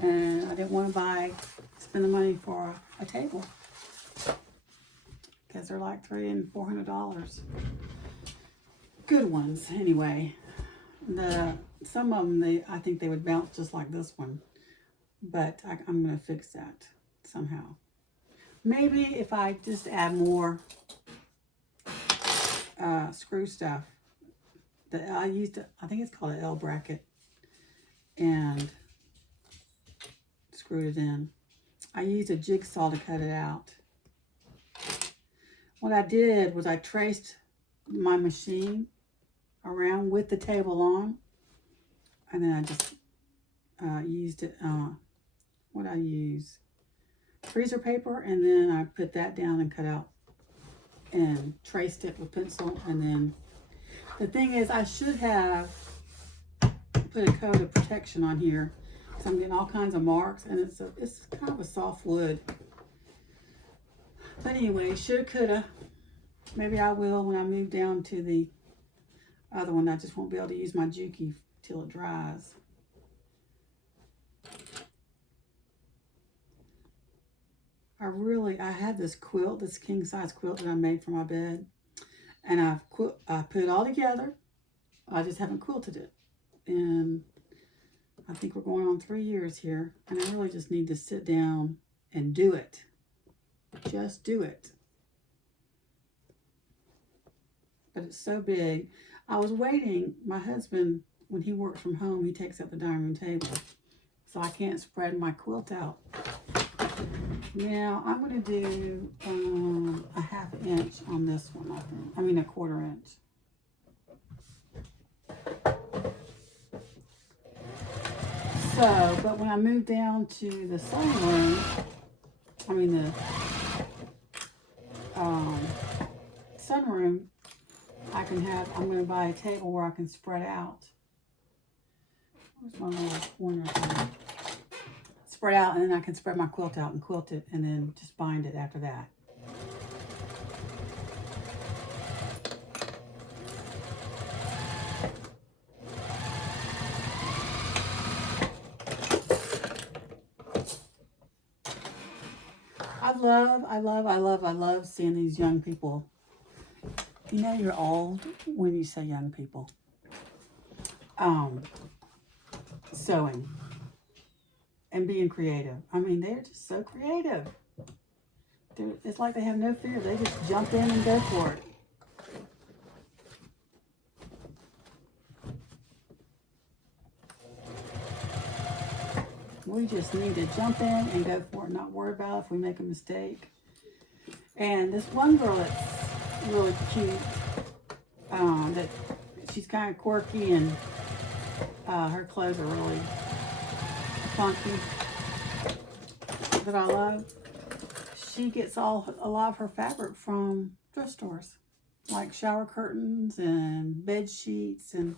And I didn't want to spend the money for a table. Because they're like $300 and $400. Good ones, anyway. Some of them, I think they would bounce just like this one. But I'm going to fix that somehow. Maybe if I just add more screw stuff. I think it's called an L bracket. And screwed it in. I used a jigsaw to cut it out. What I did was I traced my machine around with the table on, and then I just used it. What I use? Freezer paper, and then I put that down and cut out and traced it with pencil. And then the thing is, I should have put a coat of protection on here. So I'm getting all kinds of marks, and it's kind of a soft wood. But anyway, shoulda, coulda. Maybe I will when I move down to the other one. I just won't be able to use my Juki till it dries. I had this quilt, this king size quilt that I made for my bed, and I put it all together. I just haven't quilted it, and I think we're going on 3 years here, and I really just need to sit down and do it. Just do it. But it's so big. I was waiting. My husband, when he works from home, he takes up the dining room table, so I can't spread my quilt out. Now I'm going to do a 1/2 inch on this one. I mean a 1/4 inch. So, but when I move down to the sewing room, the sunroom, I'm going to buy a table where I can spread out. Where's my little corner thing? Spread out, and then I can spread my quilt out and quilt it, and then just bind it after that. I love seeing these young people. You know you're old when you say young people. Sewing and being creative. They're just so creative. It's like they have no fear. They just jump in and go for it. We just need to jump in and go for it, not worry about if we make a mistake. And this one girl that's really cute, that she's kind of quirky, and her clothes are really funky, that I love. She gets a lot of her fabric from thrift stores, like shower curtains and bed sheets and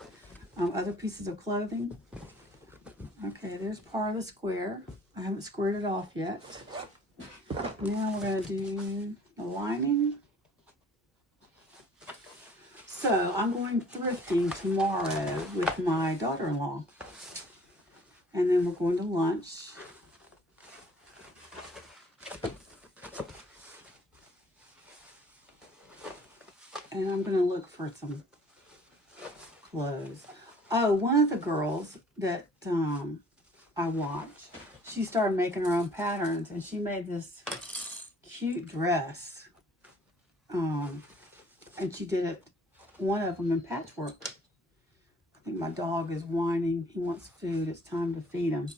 other pieces of clothing. Okay, there's part of the square. I haven't squared it off yet. Now we're going to do the lining. So I'm going thrifting tomorrow with my daughter-in-law. And then we're going to lunch. And I'm going to look for some clothes. Oh, one of the girls that I watch, she started making her own patterns, and she made this cute dress. And she did it, one of them in patchwork. I think my dog is whining. He wants food. It's time to feed him.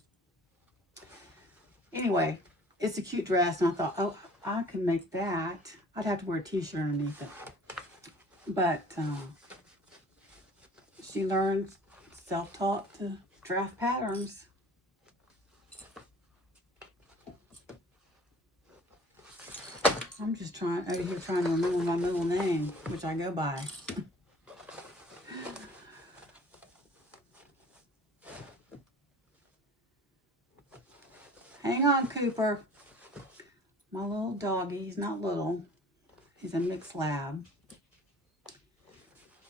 Anyway, it's a cute dress, and I thought, oh, I can make that. I'd have to wear a t-shirt underneath it. But she learned self-taught to draft patterns. I'm just trying to remember my middle name, which I go by. Hang on, Cooper. My little doggy, he's not little. He's a mixed lab.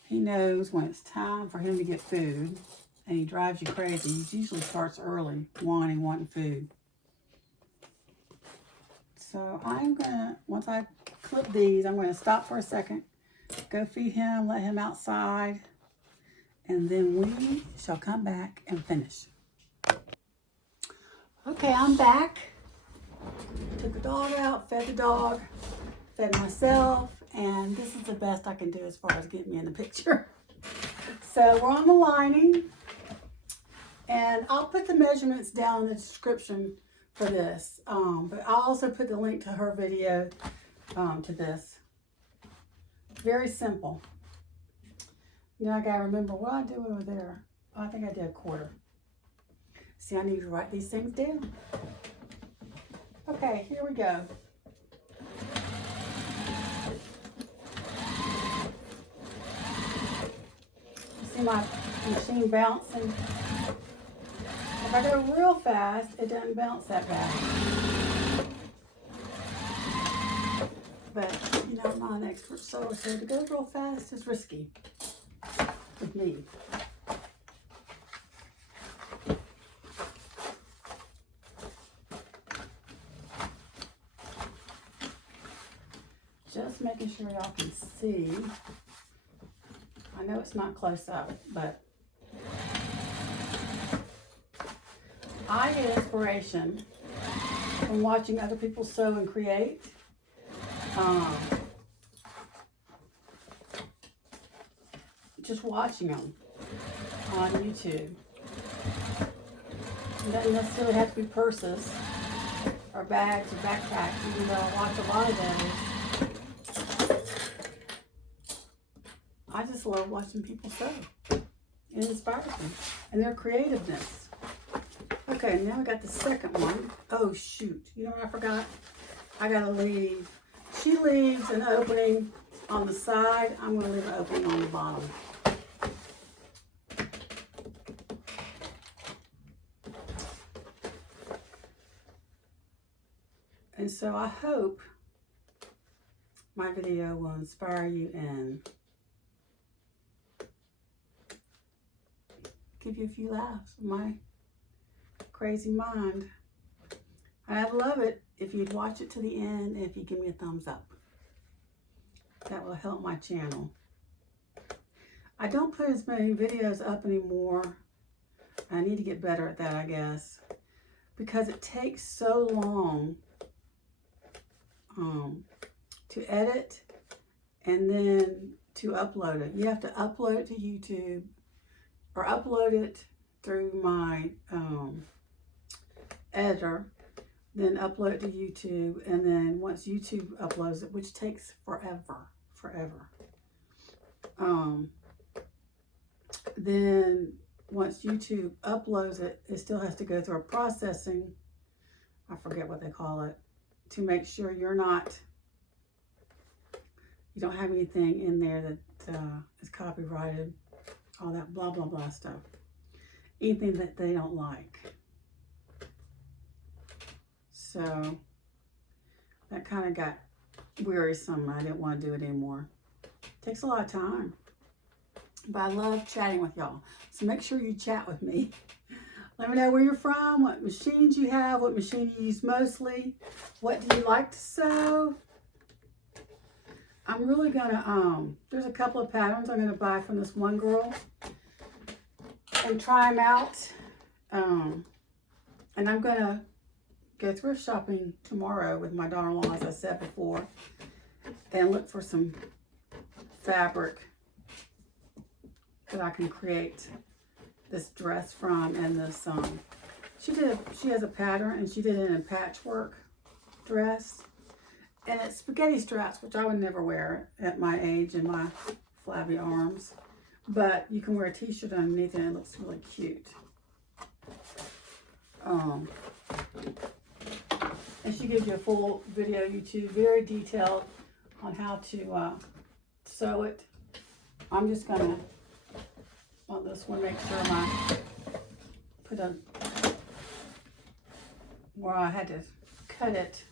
He knows when it's time for him to get food, and he drives you crazy. He usually starts early, wanting food. So I'm gonna, once I clip these, I'm gonna stop for a second, go feed him, let him outside, and then we shall come back and finish. Okay, I'm back. Took the dog out, fed the dog, fed myself, and this is the best I can do as far as getting me in the picture. So we're on the lining, and I'll put the measurements down in the description for this, but I'll also put the link to her video to this. Very simple. Now I gotta remember what I do over there. Oh, I think I did a quarter. See, I need to write these things down. Okay, here we go. You see my machine bouncing? If I go real fast, it doesn't bounce that bad. But, you know, I'm not an expert sewer, so to go real fast is risky with me. Just making sure y'all can see. I know it's not close up, but I get inspiration from watching other people sew and create. Just watching them on YouTube. It doesn't necessarily have to be purses or bags or backpacks, even though I watch a lot of those. I just love watching people sew. It inspires me. And their creativeness. Okay, now we got the second one. Oh shoot, you know what I forgot? I gotta leave. She leaves an opening on the side. I'm gonna leave an opening on the bottom. And so I hope my video will inspire you and give you a few laughs of my crazy mind. I'd love it if you'd watch it to the end and if you give me a thumbs up. That will help my channel. I don't put as many videos up anymore. I need to get better at that, I guess, because it takes so long to edit and then to upload it. You have to upload it to YouTube or upload it through my editor, then upload it to YouTube, and then once YouTube uploads it, which takes forever, then once YouTube uploads it, it still has to go through a processing, I forget what they call it, to make sure you don't have anything in there that is copyrighted, all that blah, blah, blah stuff. Anything that they don't like. So that kind of got wearisome. I didn't want to do it anymore. It takes a lot of time. But I love chatting with y'all. So make sure you chat with me. Let me know where you're from, what machines you have, what machine you use mostly, what do you like to sew. I'm really gonna, there's a couple of patterns I'm gonna buy from this one girl and try them out. And I'm gonna go thrift shopping tomorrow with my daughter-in-law, as I said before, and look for some fabric that I can create this dress from. And this she has a pattern, and she did it in a patchwork dress, and it's spaghetti straps, which I would never wear at my age and my flabby arms, but you can wear a t-shirt underneath it and it looks really cute. And she gives you a full video YouTube, very detailed on how to sew it. I'm just gonna on this one make sure I put a where I had to cut it.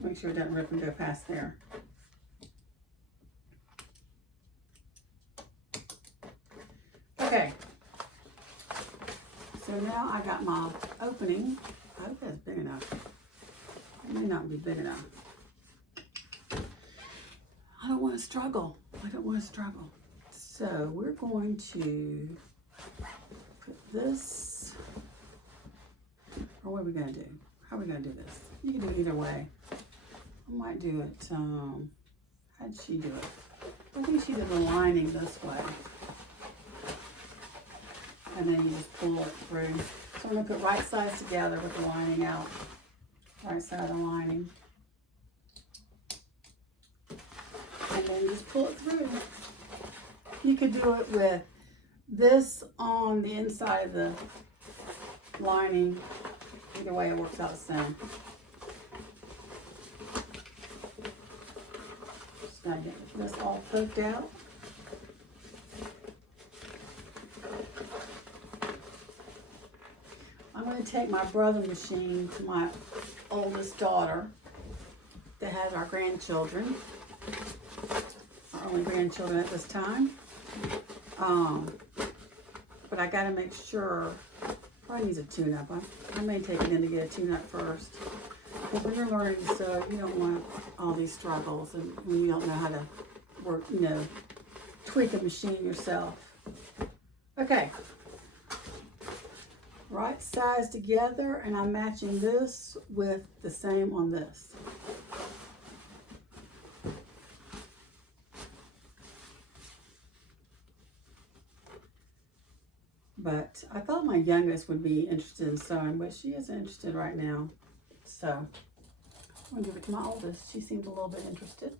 Make sure it doesn't rip and go past there. Okay. So now I got my opening. I hope that's big enough. It may not be big enough. I don't want to struggle. I don't want to struggle. So we're going to put this, or what are we going to do? How are we going to do this? You can do it either way. I might do it, how'd she do it? I think she did the lining this way. And then you just pull it through. So I'm going to put right sides together with the lining out. Right side of the lining. And then just pull it through. You could do it with this on the inside of the lining. Either way, it works out the same. Just gotta get this all poked out. I'm going to take my brother machine to my oldest daughter that has our grandchildren, our only grandchildren at this time. But I got to make sure, probably needs a tune-up. I may take it in to get a tune-up first. But when you're learning to sew, you don't want all these struggles and when you don't know how to work, you know, tweak a machine yourself. Okay. Right sides together, and I'm matching this with the same on this. But I thought my youngest would be interested in sewing, but she isn't interested right now. So I'm gonna give it to my oldest. She seemed a little bit interested.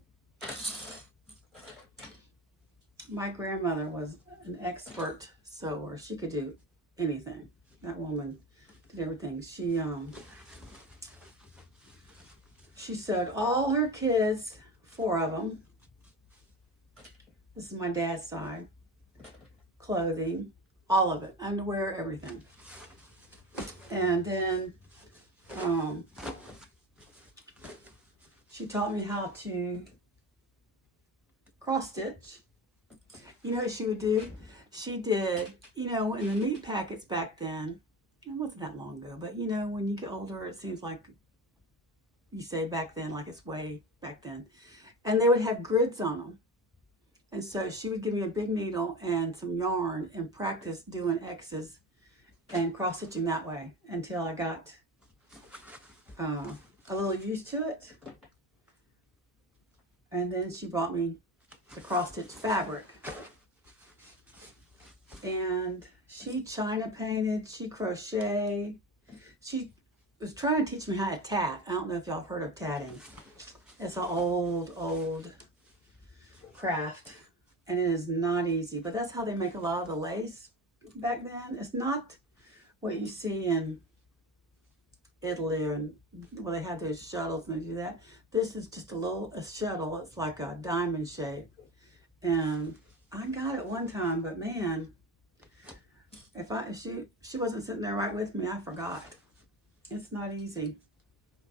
My grandmother was an expert sewer. She could do anything. That woman did everything. She sewed all her kids, 4 of them. This is my dad's side. Clothing, all of it, underwear, everything. And then she taught me how to cross stitch. You know what she would do? She did, you know, in the meat packets back then, it wasn't that long ago, but you know, when you get older, it seems like you say back then, like it's way back then. And they would have grids on them. And so she would give me a big needle and some yarn and practice doing X's and cross stitching that way until I got a little used to it. And then she brought me the cross stitch fabric. And she China painted, she crocheted. She was trying to teach me how to tat. I don't know if y'all have heard of tatting. It's an old craft. And it is not easy. But that's how they make a lot of the lace back then. It's not what you see in Italy and where they have those shuttles and they do that. This is just a shuttle. It's like a diamond shape. And I got it one time, but man, if she wasn't sitting there right with me, I forgot. It's not easy.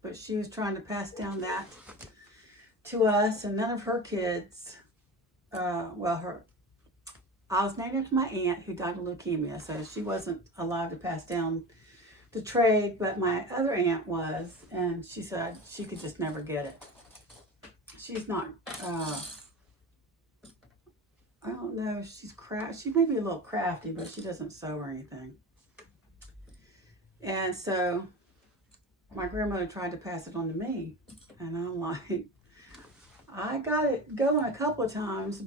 But she was trying to pass down that to us, and none of her kids, I was named after my aunt who died of leukemia, so she wasn't allowed to pass down the trade, but my other aunt was, and she said she could just never get it. She's not, I don't know if she's she may be a little crafty, but she doesn't sew or anything. And so my grandmother tried to pass it on to me, and I'm like, I got it going a couple of times,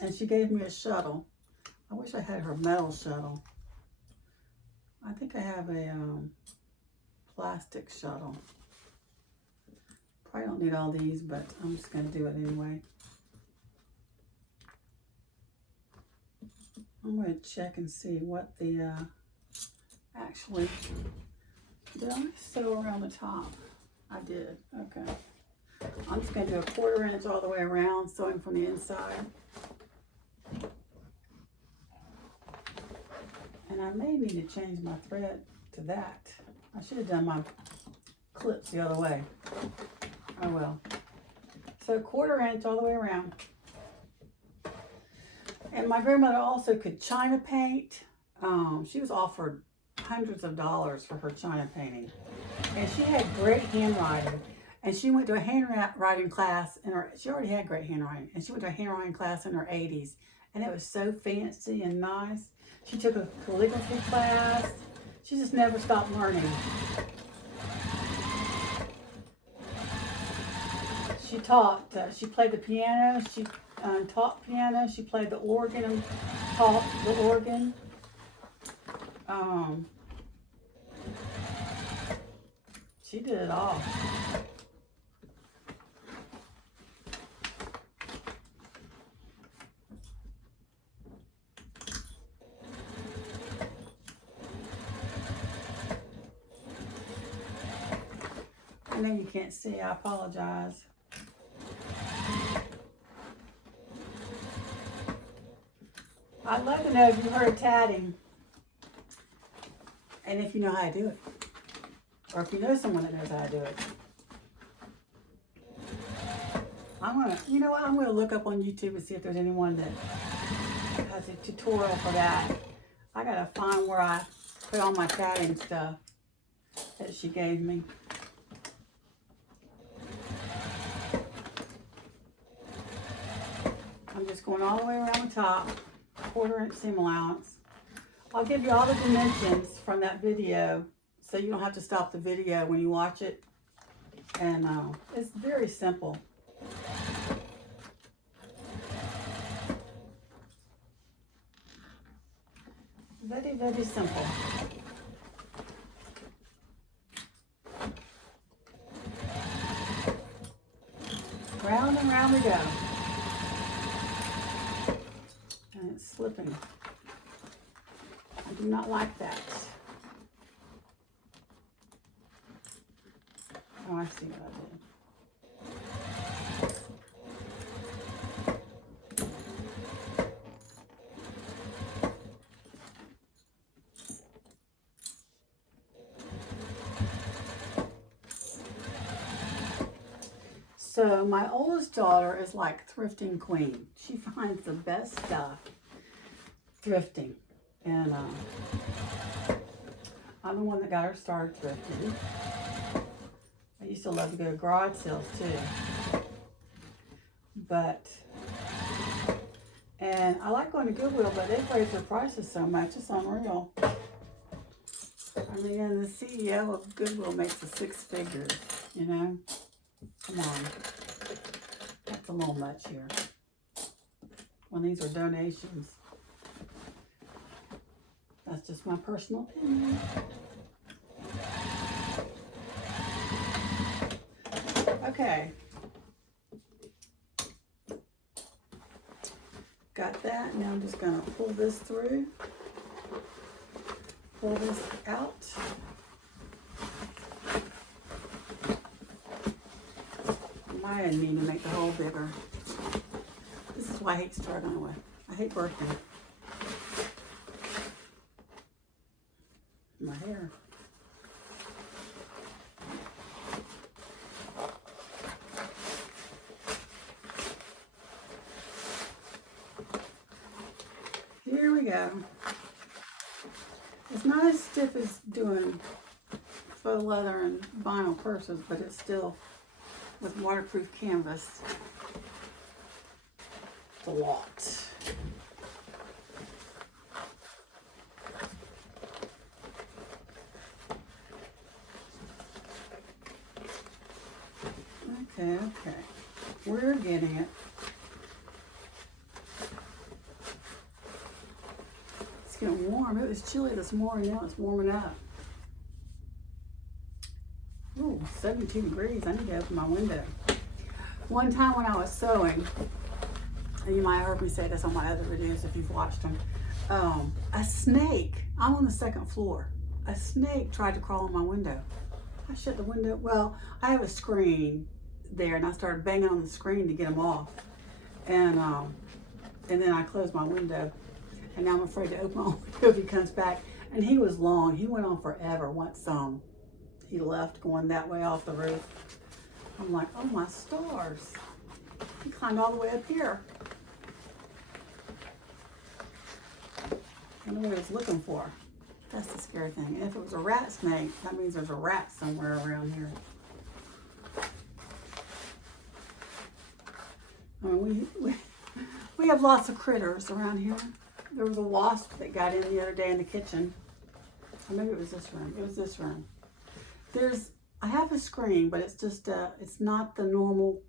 and she gave me a shuttle. I wish I had her metal shuttle. I think I have a plastic shuttle. Probably don't need all these, but I'm just going to do it anyway. I'm going to check and see what the, actually, did I sew around the top? I did, okay. I'm just going to do a 1/4 inch all the way around, sewing from the inside. And And I may need to change my thread to that. I should have done my clips the other way. Oh well. So 1/4 inch all the way around. And my grandmother also could China paint. She was offered hundreds of dollars for her China painting. And she had great handwriting. And she went to a handwriting class, she already had great handwriting. And she went to a handwriting class in her 80s. And it was so fancy and nice. She took a calligraphy class. She just never stopped learning. She taught, she played the piano, she taught piano, she played the organ and taught the organ. She did it all. I know you can't see, I apologize. I'd love to know if you heard tatting and if you know how to do it. Or if you know someone that knows how to do it. You know what, I'm gonna look up on YouTube and see if there's anyone that has a tutorial for that. I gotta find where I put all my tatting stuff that she gave me. I'm just going all the way around the top, 1/4 inch seam allowance. I'll give you all the dimensions from that video so you don't have to stop the video when you watch it. And it's very simple. Very, very simple. Round and round we go. And it's slipping. I do not like that. Oh, I see what I did. So my oldest daughter is like thrifting queen. She finds the best stuff thrifting. And I'm the one that got her started thrifting. I used to love to go to garage sales too. And I like going to Goodwill, but they've raised their prices so much, it's unreal. I mean, and the CEO of Goodwill makes the 6 figures, you know? Come on. That's a little much here. When these are donations. That's just my personal opinion. Okay. Got that. Now I'm just going to pull this through. Pull this out. I didn't mean to make the hole bigger. This is why I hate struggling with. I hate birthing. My hair. Here we go. It's not as stiff as doing faux leather and vinyl purses, but it's still with waterproof canvas. It's a lot. Okay. We're getting it. It's getting warm. It was chilly this morning. Now it's warming up. Ooh, 72 degrees. I need to open my window. One time when I was sewing, and you might have heard me say this on my other videos if you've watched them, a snake, I'm on the 2nd floor, a snake tried to crawl in my window. I shut the window. Well, I have a screen there, and I started banging on the screen to get him off. And then I closed my window, and now I'm afraid to open my window if he comes back. And he was long. He went on forever once he left going that way off the roof. I'm like, oh my stars. He climbed all the way up here. I don't know what he was looking for. That's the scary thing. And if it was a rat snake, that means there's a rat somewhere around here. I mean, we have lots of critters around here. There was a wasp that got in the other day in the kitchen. Or maybe it was this room. It was this room. I have a screen, but it's just, it's not the normal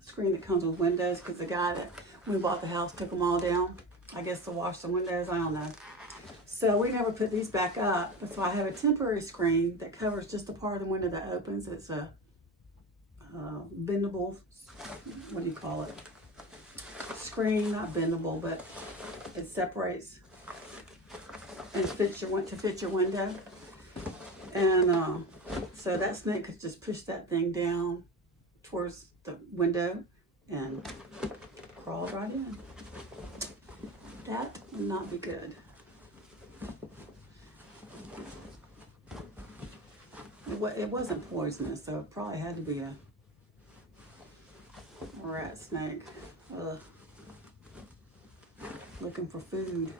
screen that comes with windows, because the guy that, when we bought the house, took them all down. I guess to wash the windows, I don't know. So we never put these back up. So I have a temporary screen that covers just the part of the window that opens. It's a bendable, what do you call it? Screen, not bendable, but it separates and fits your window. And so that snake could just push that thing down towards the window and crawl right in. That would not be good. It wasn't poisonous, so it probably had to be a rat snake. Ugh. Looking for food.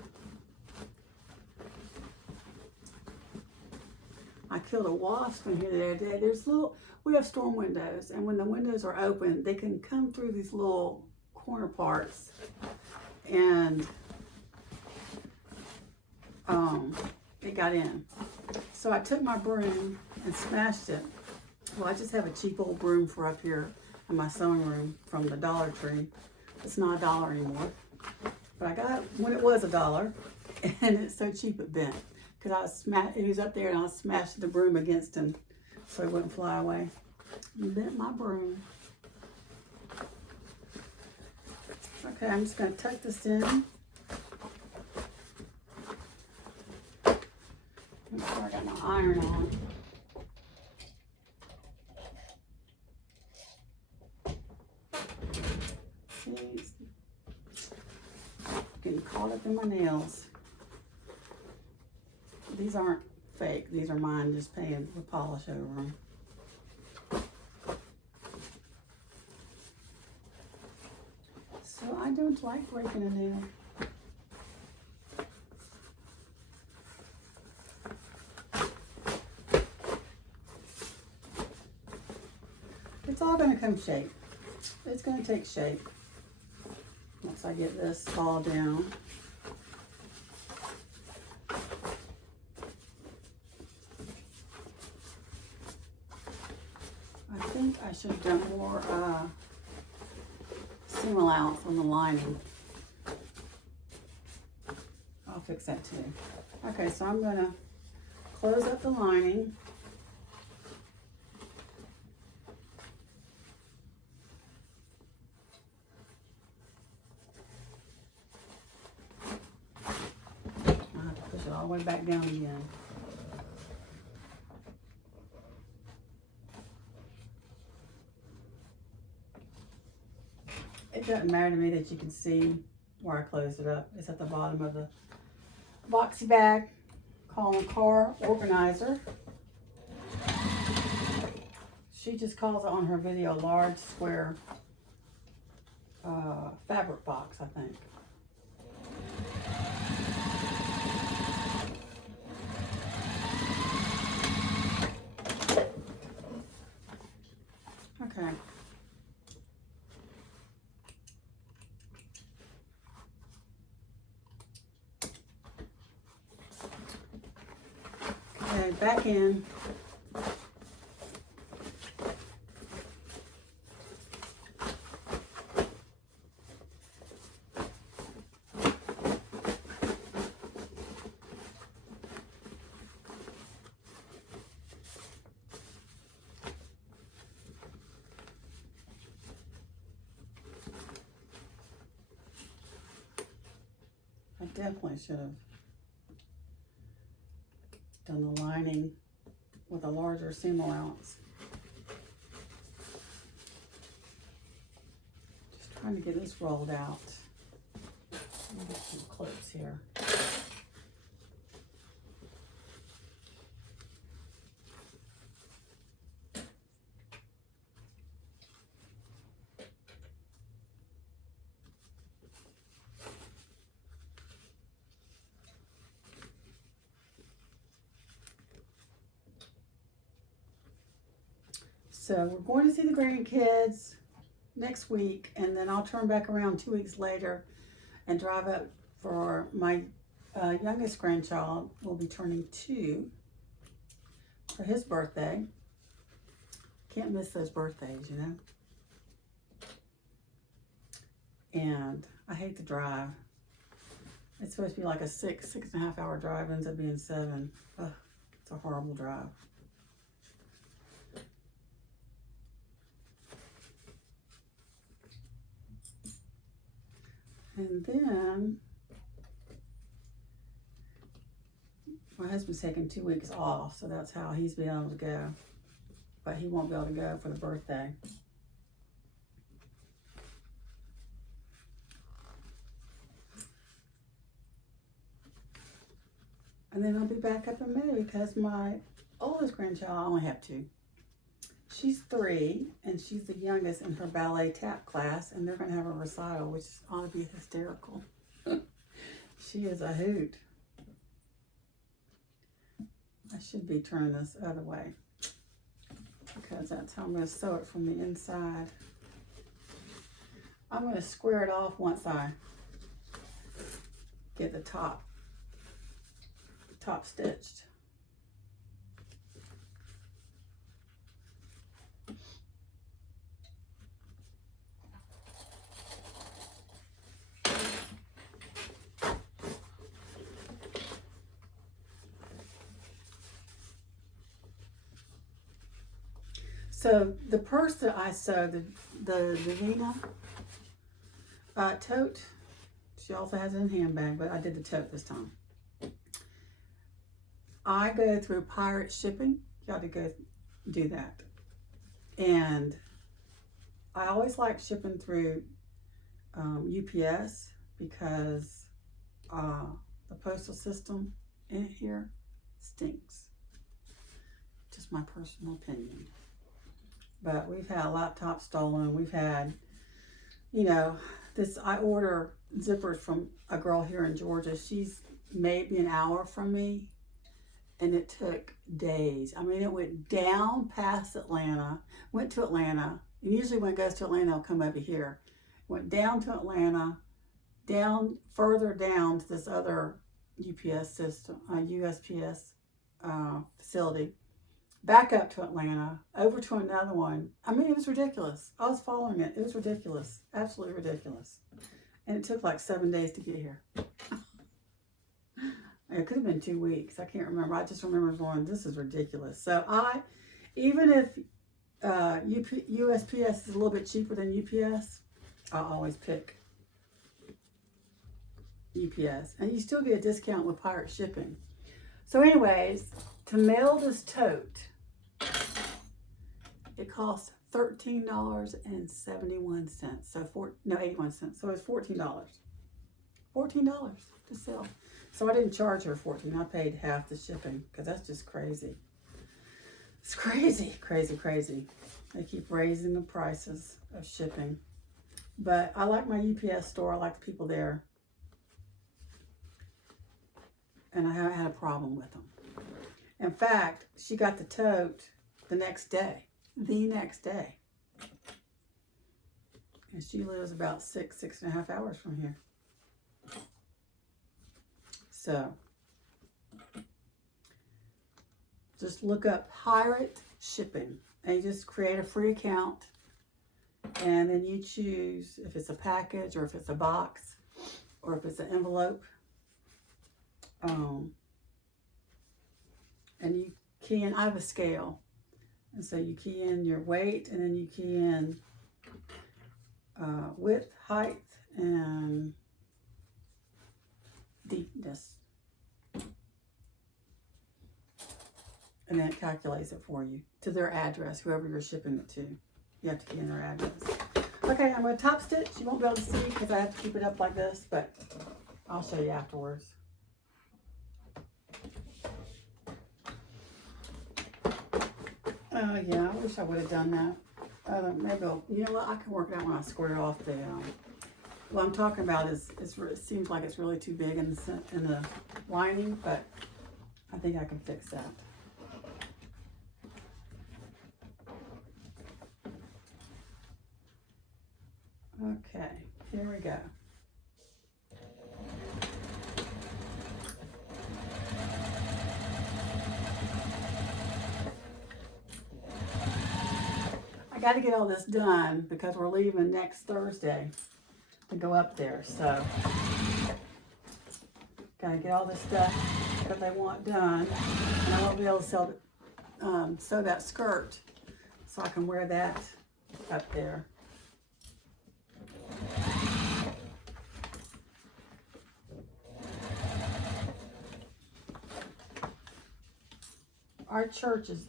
I killed a wasp in here the other day. We have storm windows, and when the windows are open, they can come through these little corner parts, and it got in. So I took my broom and smashed it. Well, I just have a cheap old broom for up here in my sewing room from the Dollar Tree. It's not $1 anymore. But I got it when it was $1, and it's so cheap it bent. Because he was up there and I was smashing the broom against him so he wouldn't fly away. And bent my broom. Okay, I'm just going to tuck this in. Make sure I got my iron on. See, getting caught up in my nails. These aren't fake. These are mine, just paying for polish over them. So I don't like breaking a nail. It's all going to come shape. It's going to take shape once I get this all down. I think I should have done more seam allowance on the lining. I'll fix that too. Okay, so I'm going to close up the lining. I'll have to push it all the way back down again. It doesn't matter to me that you can see where I closed it up. It's at the bottom of the boxy bag. Calling car organizer. She just calls it on her video large square fabric box, I think. Okay. Okay, back in. I definitely should have done the lining with a larger seam allowance. Just trying to get this rolled out. Let me get some clips here. So we're going to see the grandkids next week, and then I'll turn back around 2 weeks later and drive up for my youngest grandchild. Will be turning 2 for his birthday. Can't miss those birthdays, you know. And I hate to drive. It's supposed to be like a 6.5 hour drive, ends up being 7. Ugh, it's a horrible drive. And then my husband's taking 2 weeks off, so that's how he's been able to go. But he won't be able to go for the birthday. And then I'll be back up in May because my oldest grandchild, I only have 2. She's 3, and she's the youngest in her ballet tap class, and they're going to have a recital, which ought to be hysterical. She is a hoot. I should be turning this other way because that's how I'm going to sew it from the inside. I'm going to square it off once I get the top stitched. So the purse that I sewed, the Davina tote, she also has it in handbag, but I did the tote this time. I go through pirate shipping. You got to go do that. And I always like shipping through UPS because the postal system in here stinks. Just my personal opinion. But we've had a laptop stolen. We've had, you know, I order zippers from a girl here in Georgia. She's maybe an hour from me. And it took days. I mean, it went down past Atlanta, went to Atlanta. And usually when it goes to Atlanta, it'll come over here. Went down to Atlanta, further down to this other UPS system, USPS facility, back up to Atlanta, over to another one. I mean, it was ridiculous. I was following it. It was ridiculous. Absolutely ridiculous. And it took like 7 days to get here. It could have been 2 weeks. I can't remember. I just remember going, this is ridiculous. So even if USPS is a little bit cheaper than UPS, I always pick UPS. And you still get a discount with pirate shipping. So anyways, to mail this tote, it costs $13.71. So 81 cents. So it's $14. $14 to sell. So I didn't charge her $14. I paid half the shipping because that's just crazy. It's crazy, crazy, crazy. They keep raising the prices of shipping. But I like my UPS store. I like the people there. And I haven't had a problem with them. In fact, she got the tote the next day. The next day. And she lives about 6.5 hours from here. So, just look up pirate shipping and you just create a free account and then you choose if it's a package or if it's a box or if it's an envelope. And you key in, I have a scale. And so you key in your weight and then you key in width, height, and deepness. And then it calculates it for you to their address, whoever you're shipping it to. You have to key in their address. Okay, I'm going to top stitch. You won't be able to see because I have to keep it up like this, but I'll show you afterwards. Oh yeah, I wish I would have done that. Maybe you know what? I can work it out when I square off the. What I'm talking about is it seems like it's really too big in the lining, but I think I can fix that. Okay, here we go. I got to get all this done because we're leaving next Thursday to go up there. So, got to get all this stuff that they want done. And I won't be able to sew that skirt so I can wear that up there. Our church is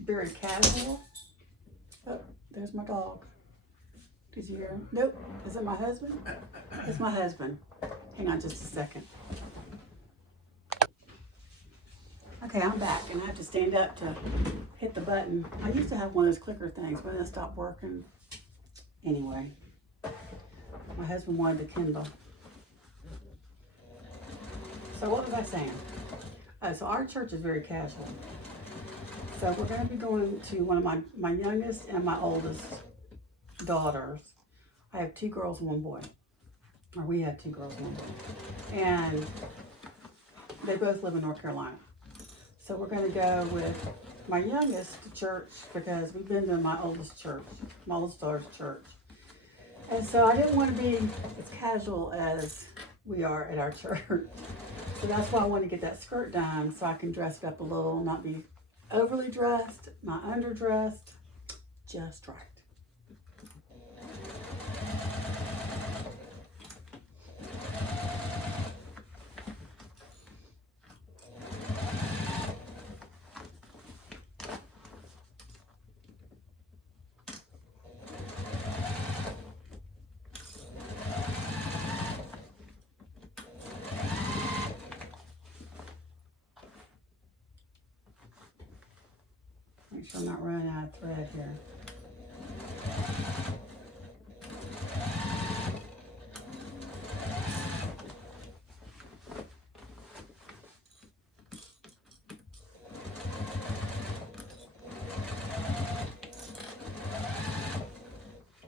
very casual. Oh, there's my dog. Did you hear him? Nope. Is it my husband? It's my husband. Hang on just a second. Okay, I'm back and I have to stand up to hit the button. I used to have one of those clicker things, but it stopped working. Anyway, my husband wanted the Kindle. So what was I saying? So our church is very casual. So we're going to be going to one of my youngest and my oldest daughters. I have 2 girls and 1 boy. Or we have 2 girls and 1 boy. And they both live in North Carolina. So we're going to go with my youngest to church because we've been to my oldest daughter's church. And so I didn't want to be as casual as we are at our church. So that's why I want to get that skirt done so I can dress it up a little, not be overly dressed, not underdressed, just right. Make sure I'm not running out of thread here.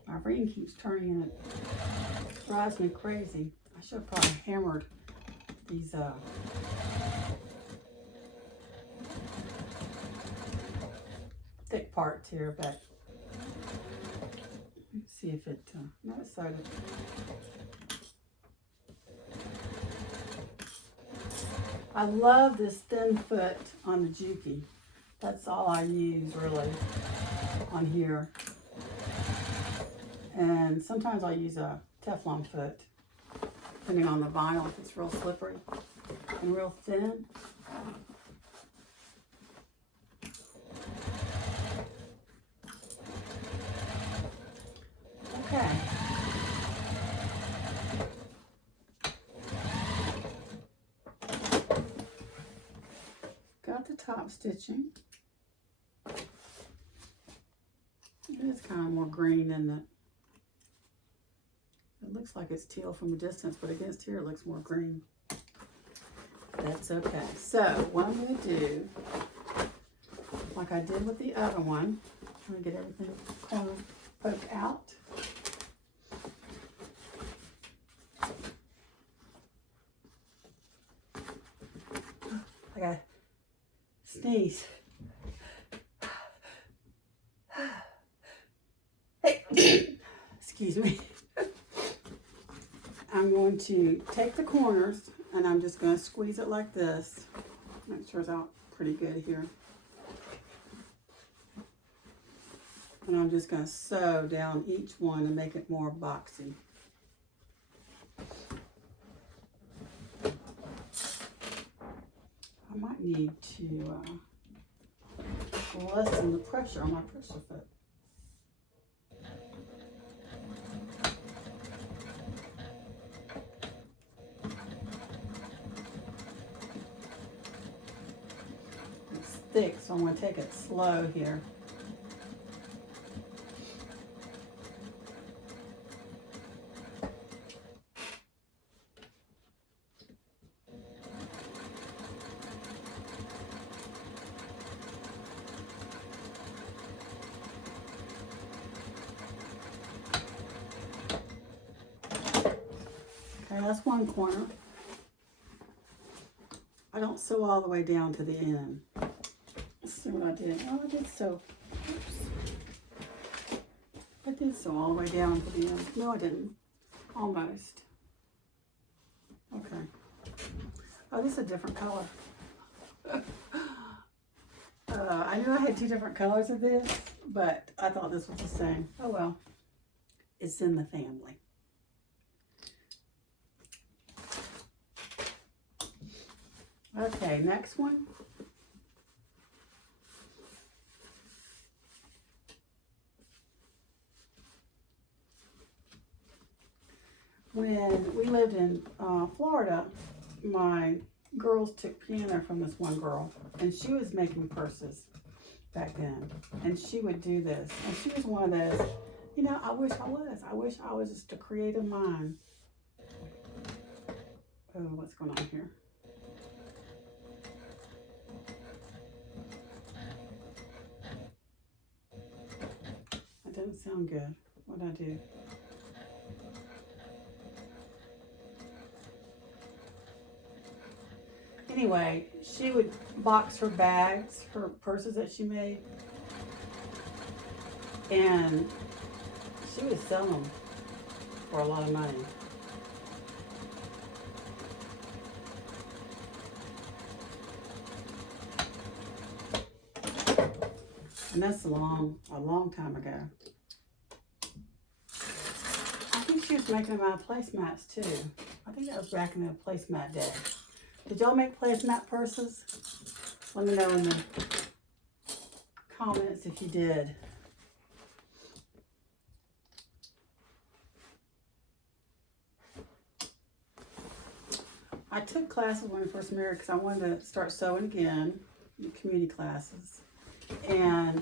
My ring keeps turning and it drives me crazy. I should have probably hammered these thick parts here, but let's see if it, no, it's sewed. I love this thin foot on the Juki. That's all I use really on here. And sometimes I use a Teflon foot, depending on the vinyl, if it's real slippery and real thin. Okay. Got the top stitching. It is kind of more green than the. It looks like it's teal from a distance, but against here it looks more green. That's okay. So what I'm going to do, like I did with the other one, I'm going to get everything kind of poked out. I got to sneeze. Hey, excuse me. I'm going to take the corners and I'm just going to squeeze it like this. Make sure it's out pretty good here. And I'm just going to sew down each one and make it more boxy. I might need to lessen the pressure on my pressure foot. It's thick, so I'm going to take it slow here. Okay, that's one corner. I don't sew all the way down to the end. Let's see what I did. Oh, I did sew. Oops. I did sew all the way down to the end. No, I didn't. Almost. Okay. Oh, this is a different color. I knew I had two different colors of this, but I thought this was the same. Oh well. It's in the family. Okay, next one. When we lived in Florida, my girls took piano from this one girl, and she was making purses back then, and she would do this, and she was one of those, you know, I wish I was just a creative mind. Oh, what's going on here? That doesn't sound good. What'd I do? Anyway, she would box her bags, her purses that she made, and she would sell them for a lot of money. And that's a long time ago. I think she was making them out of placemats too. I think that was back in the placemat day. Did y'all make placemat purses? Let me know in the comments if you did. I took classes when I first married because I wanted to start sewing again, community classes. And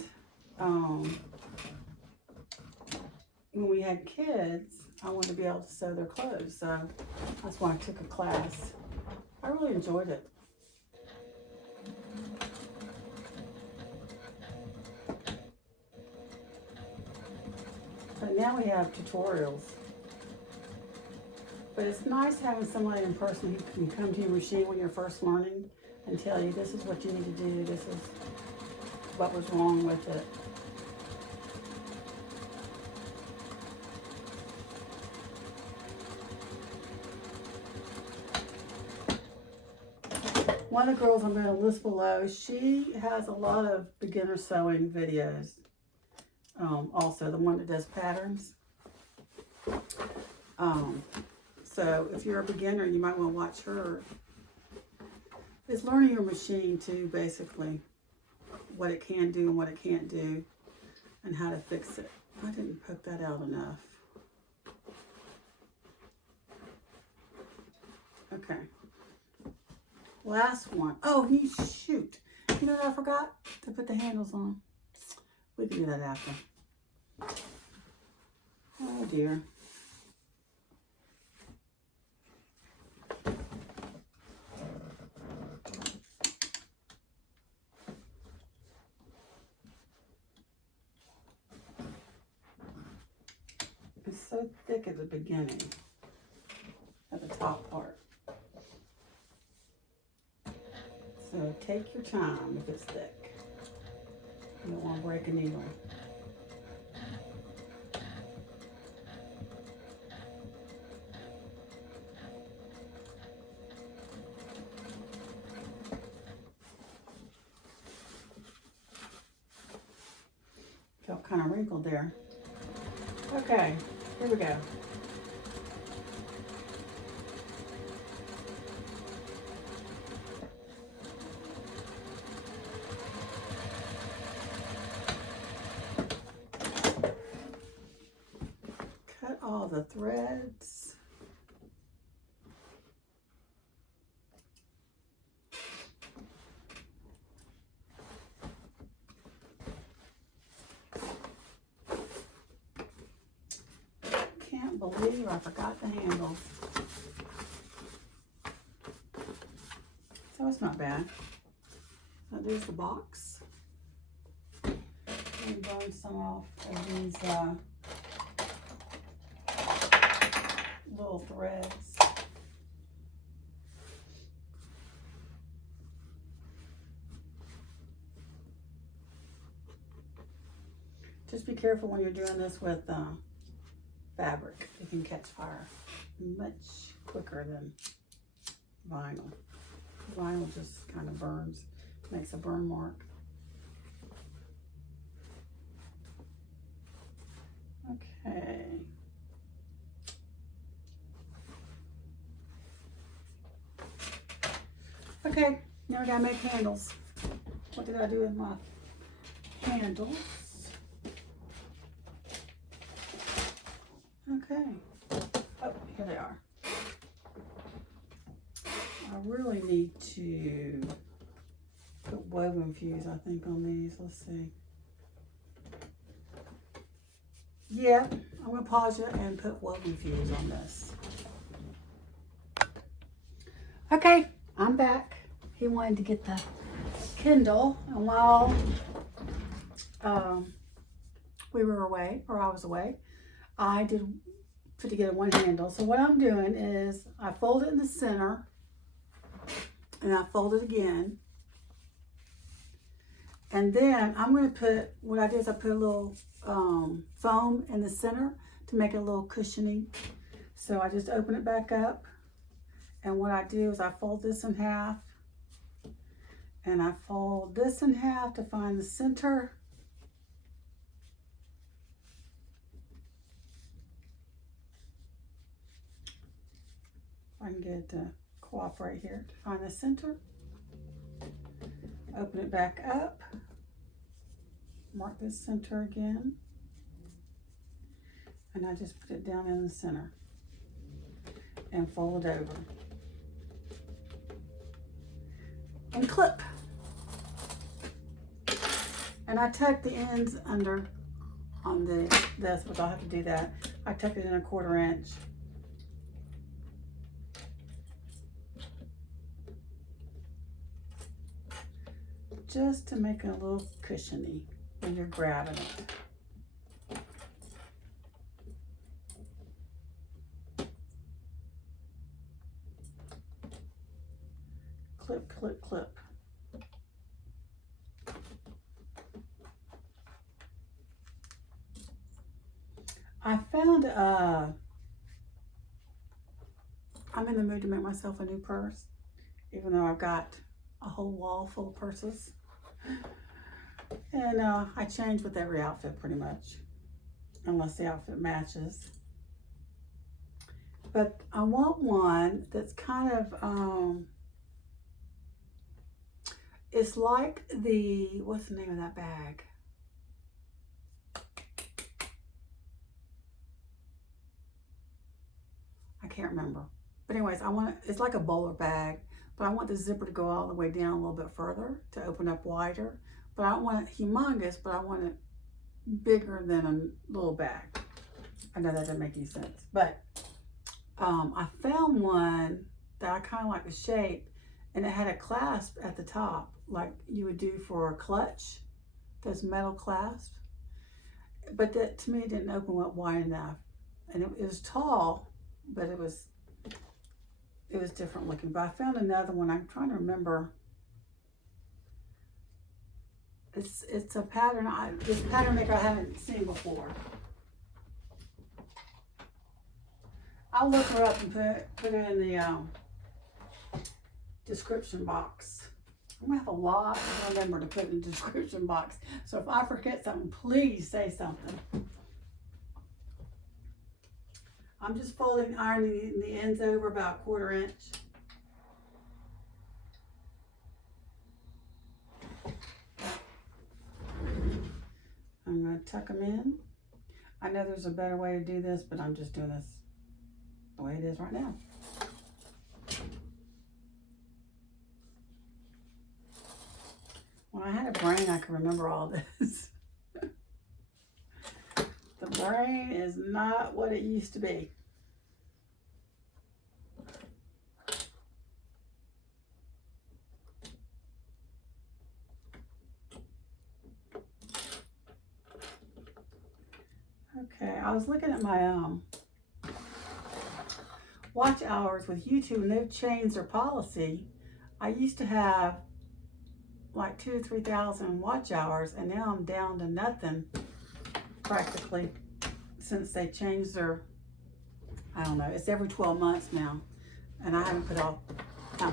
when we had kids, I wanted to be able to sew their clothes. So that's why I took a class. I really enjoyed it. But now we have tutorials. But it's nice having somebody in person who can come to your machine when you're first learning and tell you this is what you need to do, this is what was wrong with it. One of the girls I'm going to list below, she has a lot of beginner sewing videos. Also, the one that does patterns. So if you're a beginner, you might want to watch her. It's learning your machine too, basically. What it can do and what it can't do, and how to fix it. I didn't poke that out enough. Okay. Last one. Oh, shoot. You know what I forgot? To put the handles on. We can do that after. Oh dear. It's so thick at the beginning, at the top part. So take your time if it's thick. You don't want to break a needle. Felt kind of wrinkled there. Okay, here we go. Cut all the threads. Can't believe I forgot the handles. So it's not bad. So there's the box. And burn some off of these little threads. Just be careful when you're doing this with fabric. It can catch fire much quicker than vinyl. Vinyl just kind of burns, makes a burn mark. Okay. Okay, now we gotta make handles. What did I do with my handles? Okay. Oh, here they are. I really need to put woven fuse, I think, on these. Let's see. Yeah, I'm gonna pause it and put woven fuse on this. Okay, I'm back. He wanted to get the Kindle, and while we were away, or I was away, I did put together one handle. So what I'm doing is I fold it in the center, and I fold it again. And then I'm going to put, what I did is I put a little foam in the center to make it a little cushioning. So I just open it back up. And what I do is I fold this in half. And I fold this in half to find the center. If I can get it to cooperate here to find the center. Open it back up. Mark this center again. And I just put it down in the center. And fold it over. And clip. And I tuck the ends under on this, but I'll have to do that. I tuck it in 1/4 inch. Just to make it a little cushiony when you're grabbing it. Clip, clip, clip. I found I'm in the mood to make myself a new purse, even though I've got a whole wall full of purses. And I change with every outfit pretty much, unless the outfit matches. But I want one that's kind of, it's like the, what's the name of that bag? I can't remember. But anyways, I want, it's like a bowler bag, but I want the zipper to go all the way down a little bit further to open up wider. But I don't want it humongous, but I want it bigger than a little bag. I know that doesn't make any sense, but I found one that I kind of like the shape, and it had a clasp at the top, like you would do for a clutch, those metal clasps. But that, to me, it didn't open up wide enough. And it was tall, but it was different looking. But I found another one. I'm trying to remember. It's a pattern. This pattern maker I haven't seen before. I'll look her up and put it in the description box. I'm gonna have a lot to remember to put in the description box. So if I forget something, please say something. I'm just ironing the ends over about 1/4 inch. I'm going to tuck them in. I know there's a better way to do this, but I'm just doing this the way it is right now. When I had a brain, I could remember all this. The brain is not what it used to be. Okay, I was looking at my watch hours with YouTube, and they've changed their policy. I used to have like 2,000 to 3,000 watch hours, and now I'm down to nothing. practically since they changed their, I don't know, it's every 12 months now. And I haven't put out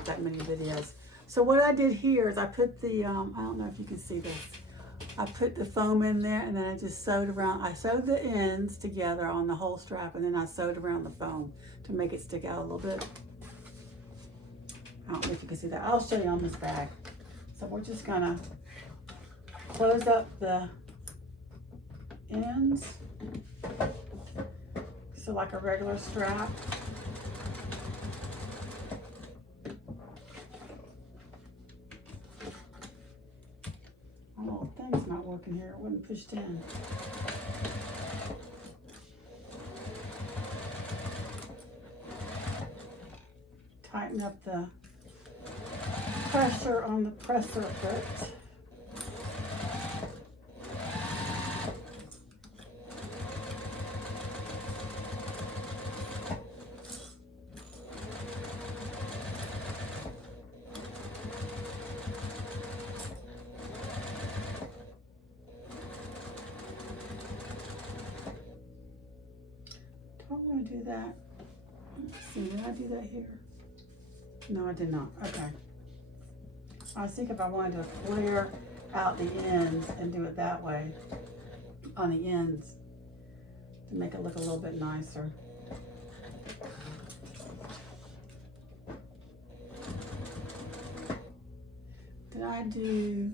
that many videos. So what I did here is I put the, I don't know if you can see this. I put the foam in there and then I just sewed around. I sewed the ends together on the whole strap and then I sewed around the foam to make it stick out a little bit. I don't know if you can see that. I'll show you on this bag. So we're just gonna close up the ends. So like a regular strap. Oh, the thing's not working here. It wasn't pushed in. Tighten up the pressure on the presser foot. Don't want to do that. Let's see, did I do that here? No, I did not. Okay. I was thinking if I wanted to flare out the ends and do it that way on the ends to make it look a little bit nicer. Did I do...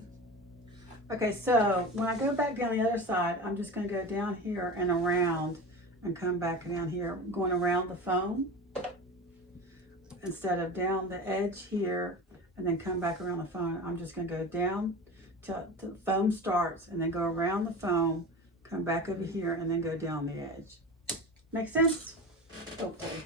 Okay, so when I go back down the other side, I'm just going to go down here and around and come back down here, going around the foam instead of down the edge here and then come back around the foam. I'm just going to go down till the foam starts and then go around the foam, come back over here and then go down the edge. Make sense? Hopefully.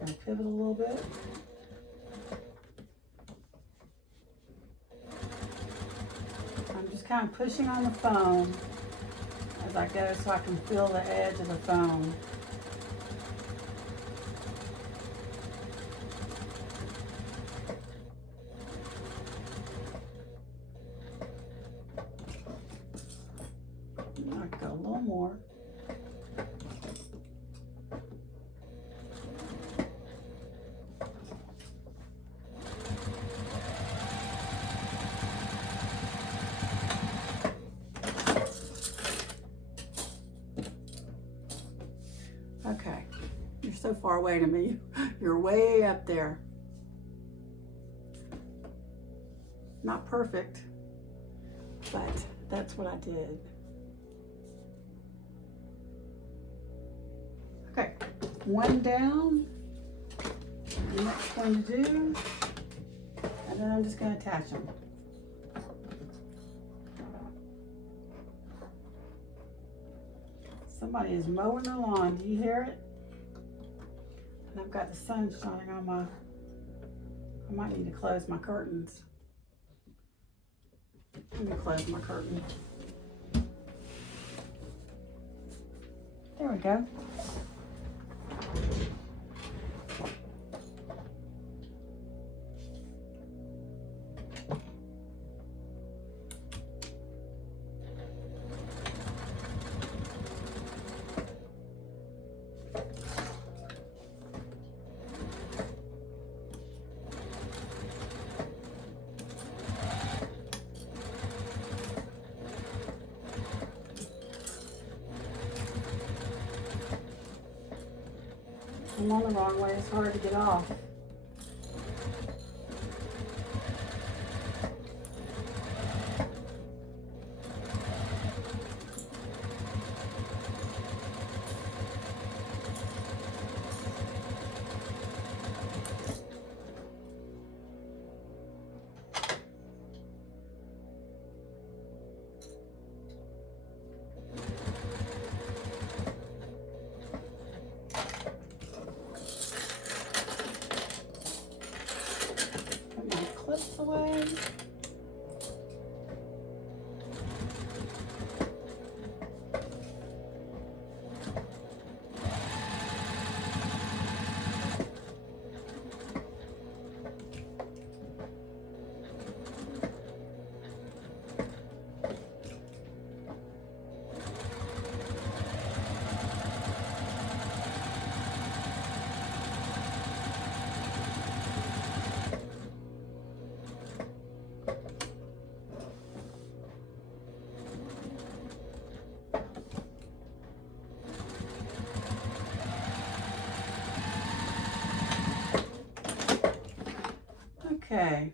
Gonna pivot a little bit. I'm just kind of pushing on the foam as I go so I can feel the edge of the foam. I could go a little more. Okay, you're so far away to me. You're way up there. Not perfect, but that's what I did. Okay, one down, the next one to do, and then I'm just going to attach them. Somebody is mowing the lawn. Do you hear it? And I've got the sun shining on my, I might need to close my curtains. Let me close my curtain. There we go. I'm on the wrong way, it's hard to get off. Okay.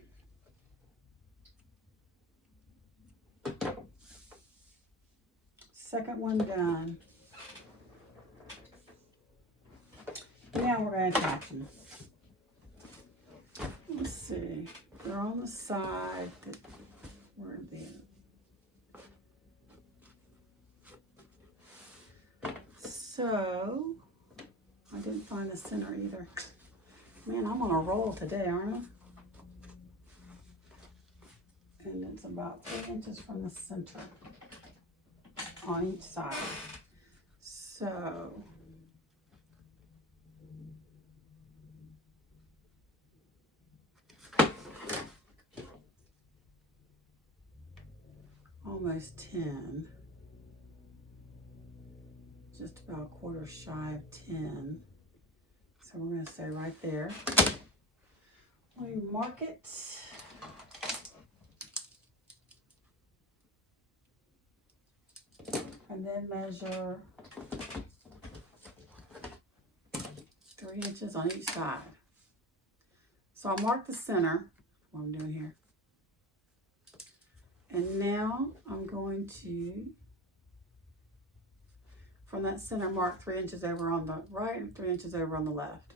Second one done. Now we're going to attach them. Let's see. They're on the side. Where are they? So, I didn't find the center either. Man, I'm on a roll today, aren't I? And it's about 3 inches from the center on each side. So, almost 10. Just about a quarter shy of 10. So we're going to say right there. We mark it. And then measure 3 inches on each side. So I'll mark the center, what I'm doing here. And now I'm going to, from that center, mark 3 inches over on the right and 3 inches over on the left.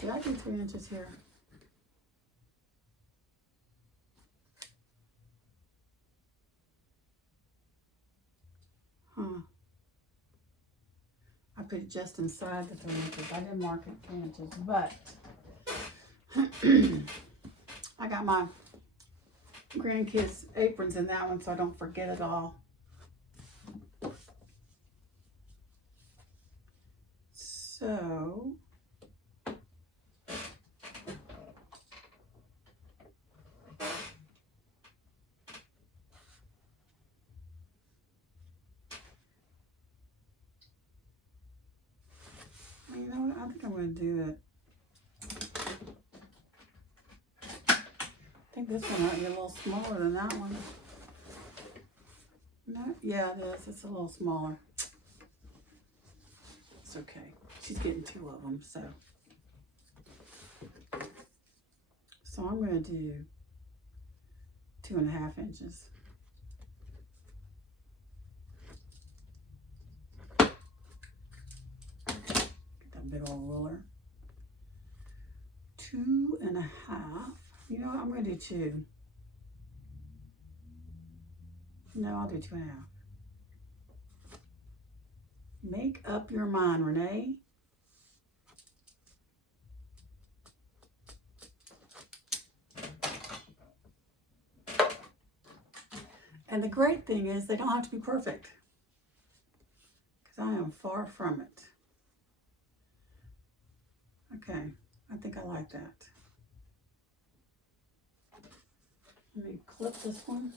Did I do 3 inches here? Huh. I put it just inside the 3 inches. I didn't mark it 3 inches, but I got my grandkids' aprons in that one so I don't forget it all. So, you know what? I think I'm going to do it. I think this one might be a little smaller than that one. No? Yeah, it is. It's a little smaller. It's okay. She's getting 2 of them, so. So I'm going to do 2.5 inches. Get that big old ruler. 2.5. You know what? I'm going to do 2. No, I'll do 2.5. Make up your mind, Renee. And the great thing is they don't have to be perfect, because I am far from it. Okay, I think I like that. Let me clip this one.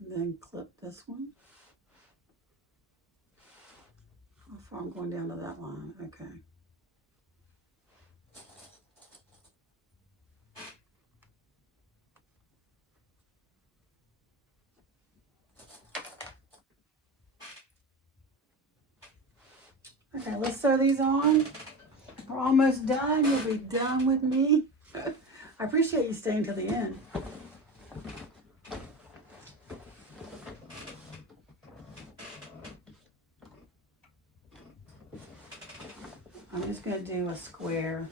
And then clip this one. How far I'm going down to that line, okay. Okay, let's sew these on. We're almost done. You'll be done with me. I appreciate you staying till the end. I'm just going to do a square.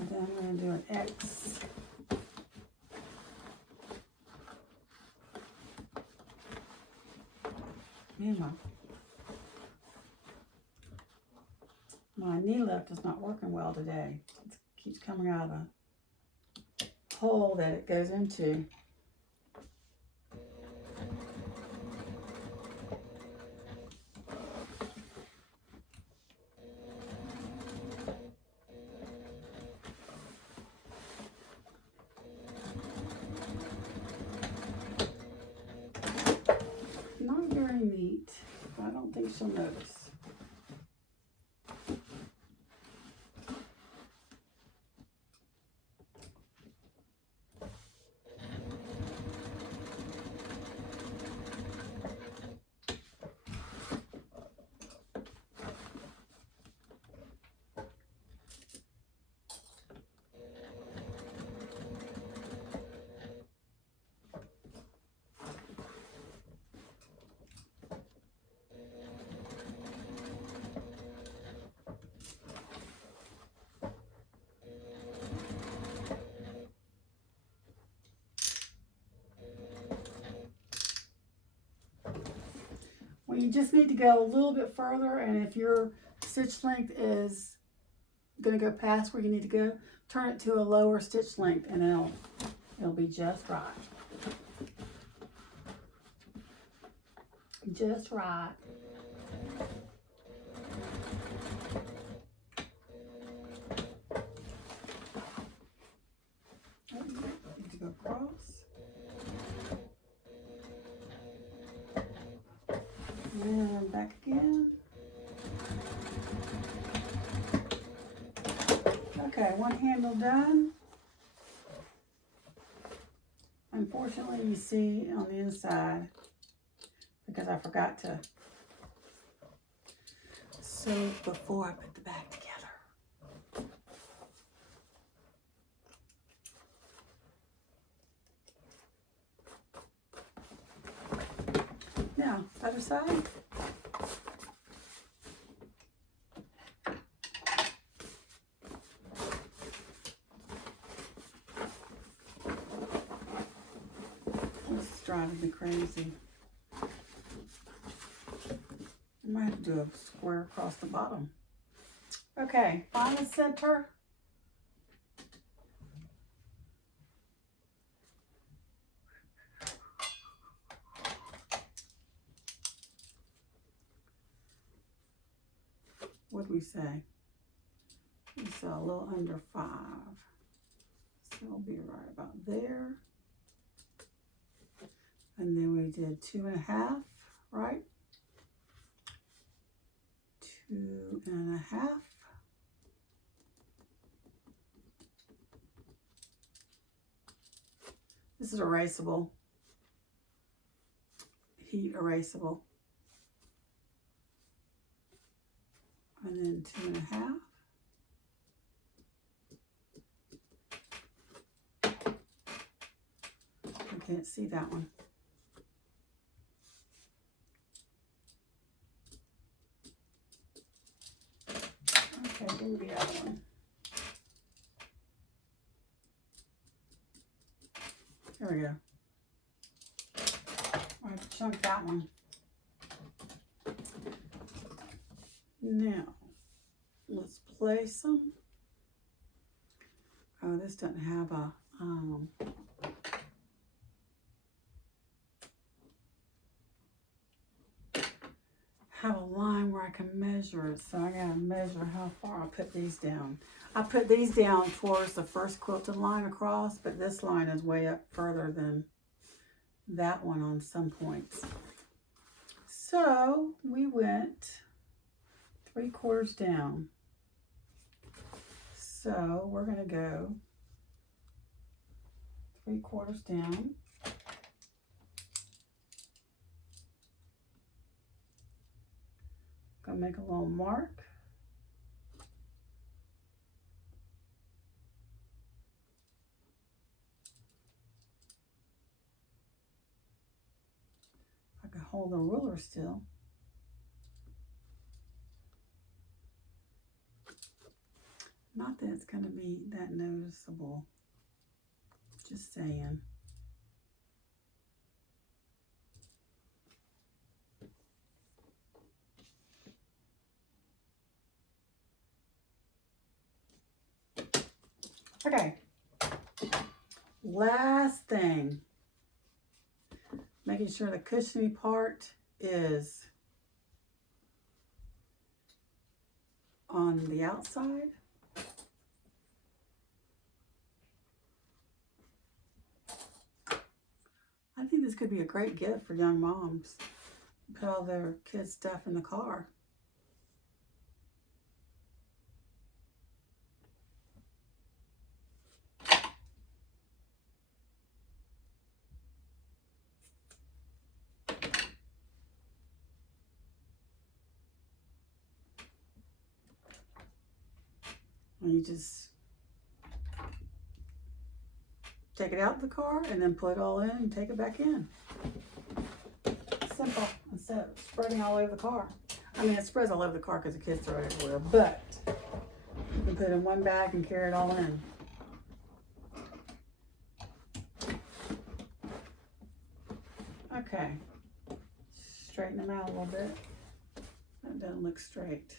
And then I'm going to do an X. Meanwhile, My knee lift is not working well today. It keeps coming out of the hole that it goes into. Not very neat. I don't think she'll notice. Well, you just need to go a little bit further, and if your stitch length is going to go past where you need to go, turn it to a lower stitch length, and it'll be just right. Just right. Need to go across. And back again. Okay, one handle done. Unfortunately, you see on the inside, because I forgot to sew before I put the bag together. Now, other side. This is driving me crazy. I might have to do a square across the bottom. Okay, find the center. What did we say? We saw a little under 5. So it'll be right about there. And then we did 2.5, right? 2.5. This is erasable. Heat erasable. And then 2.5. I can't see that one. Okay, do the other one. There we go. I have to chunk that one. Now, let's place them. Oh, this doesn't have a line where I can measure it, so I gotta measure how far I put these down. I put these down towards the first quilted line across, but this line is way up further than that one on some points. So we went 3/4 down. So we're gonna go 3/4 down. Gonna make a little mark. I can hold the ruler still. Not that it's gonna be that noticeable. Just saying. Okay. Last thing. Making sure the cushiony part is on the outside. I think this could be a great gift for young moms. Put all their kids' stuff in the car. And you just take it out of the car and then put it all in and take it back in. Simple, instead of spreading all over the car. I mean, it spreads all over the car because the kids throw it everywhere, but you can put it in one bag and carry it all in. Okay, straighten them out a little bit. That doesn't look straight.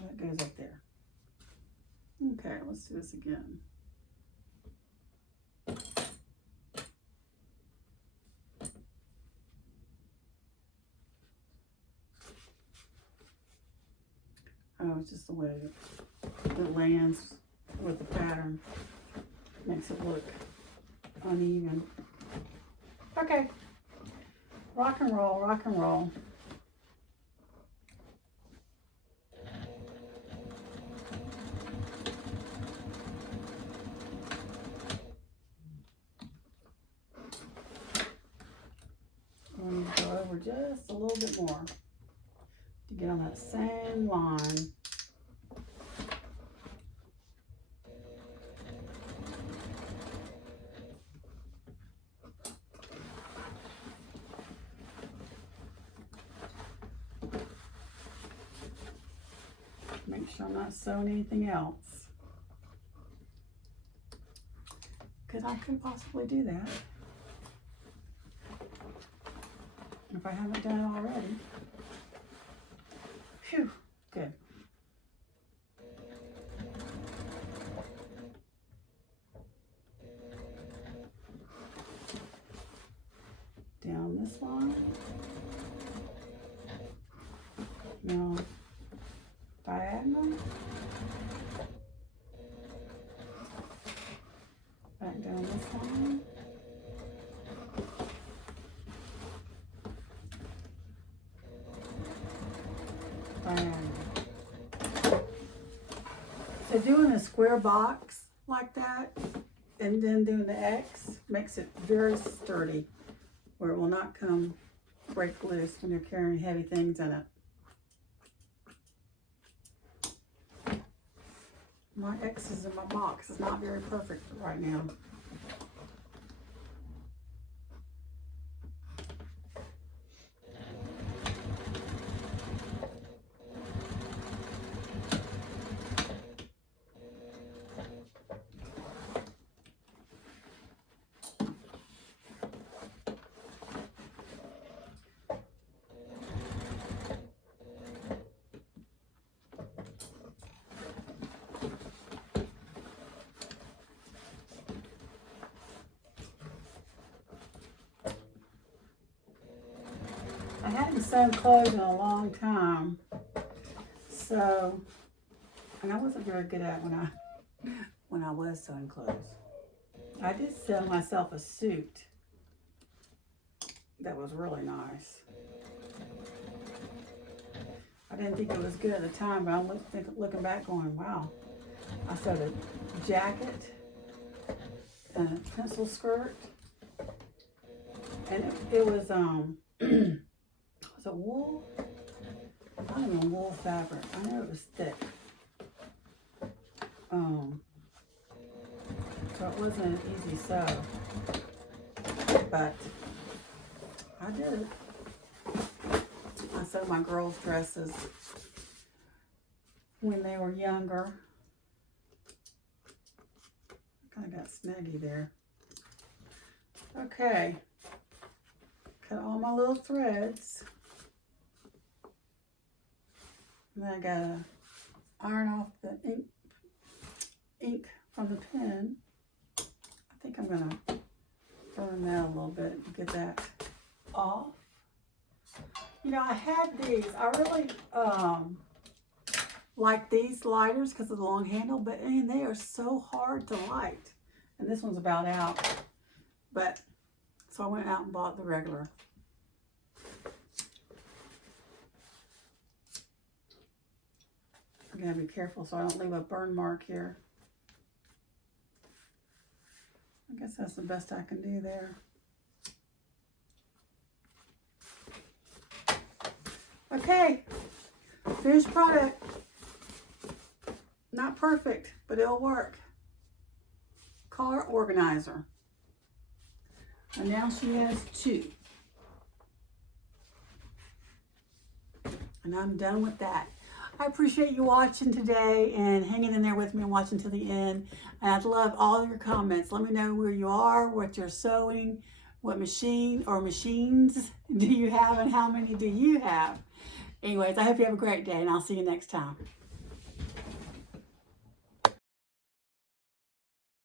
That goes up there. Okay, let's do this again. Oh, it's just the way it lands with the pattern. Makes it look uneven. Okay. Rock and roll, rock and roll. I'm going to go over just a little bit more to get on that same line. Make sure I'm not sewing anything else, because I could possibly do that if I haven't done it already. Phew, good. Down this line. Now, diagonal. Back down this line. Diagonal. So doing a square box like that and then doing the X makes it very sturdy, where it will not break loose when you're carrying heavy things in it. My X's in my box is not very perfect right now. I hadn't sewn clothes in a long time, so, and I wasn't very good at it when I was sewing clothes. I did sew myself a suit that was really nice. I didn't think it was good at the time, but I'm looking back going, wow. I sewed a jacket and a pencil skirt, and it was was it wool? Not even wool fabric. I know it was thick. So it wasn't an easy sew, but I did it. I sewed my girls' dresses when they were younger. Kind of got snaggy there. Okay, cut all my little threads. And then I gotta iron off the ink from the pen. I think I'm gonna burn that a little bit to get that off. You know, I had these. I really like these lighters because of the long handle, but man, they are so hard to light. And this one's about out. But so I went out and bought the regular. I'm gonna be careful so I don't leave a burn mark here. I guess that's the best I can do there. Okay, finished product. Not perfect, but it'll work. Car organizer. And now she has 2. And I'm done with that. I appreciate you watching today and hanging in there with me and watching to the end. And I'd love all of your comments. Let me know where you are, what you're sewing, what machine or machines do you have, and how many do you have. Anyways, I hope you have a great day, and I'll see you next time.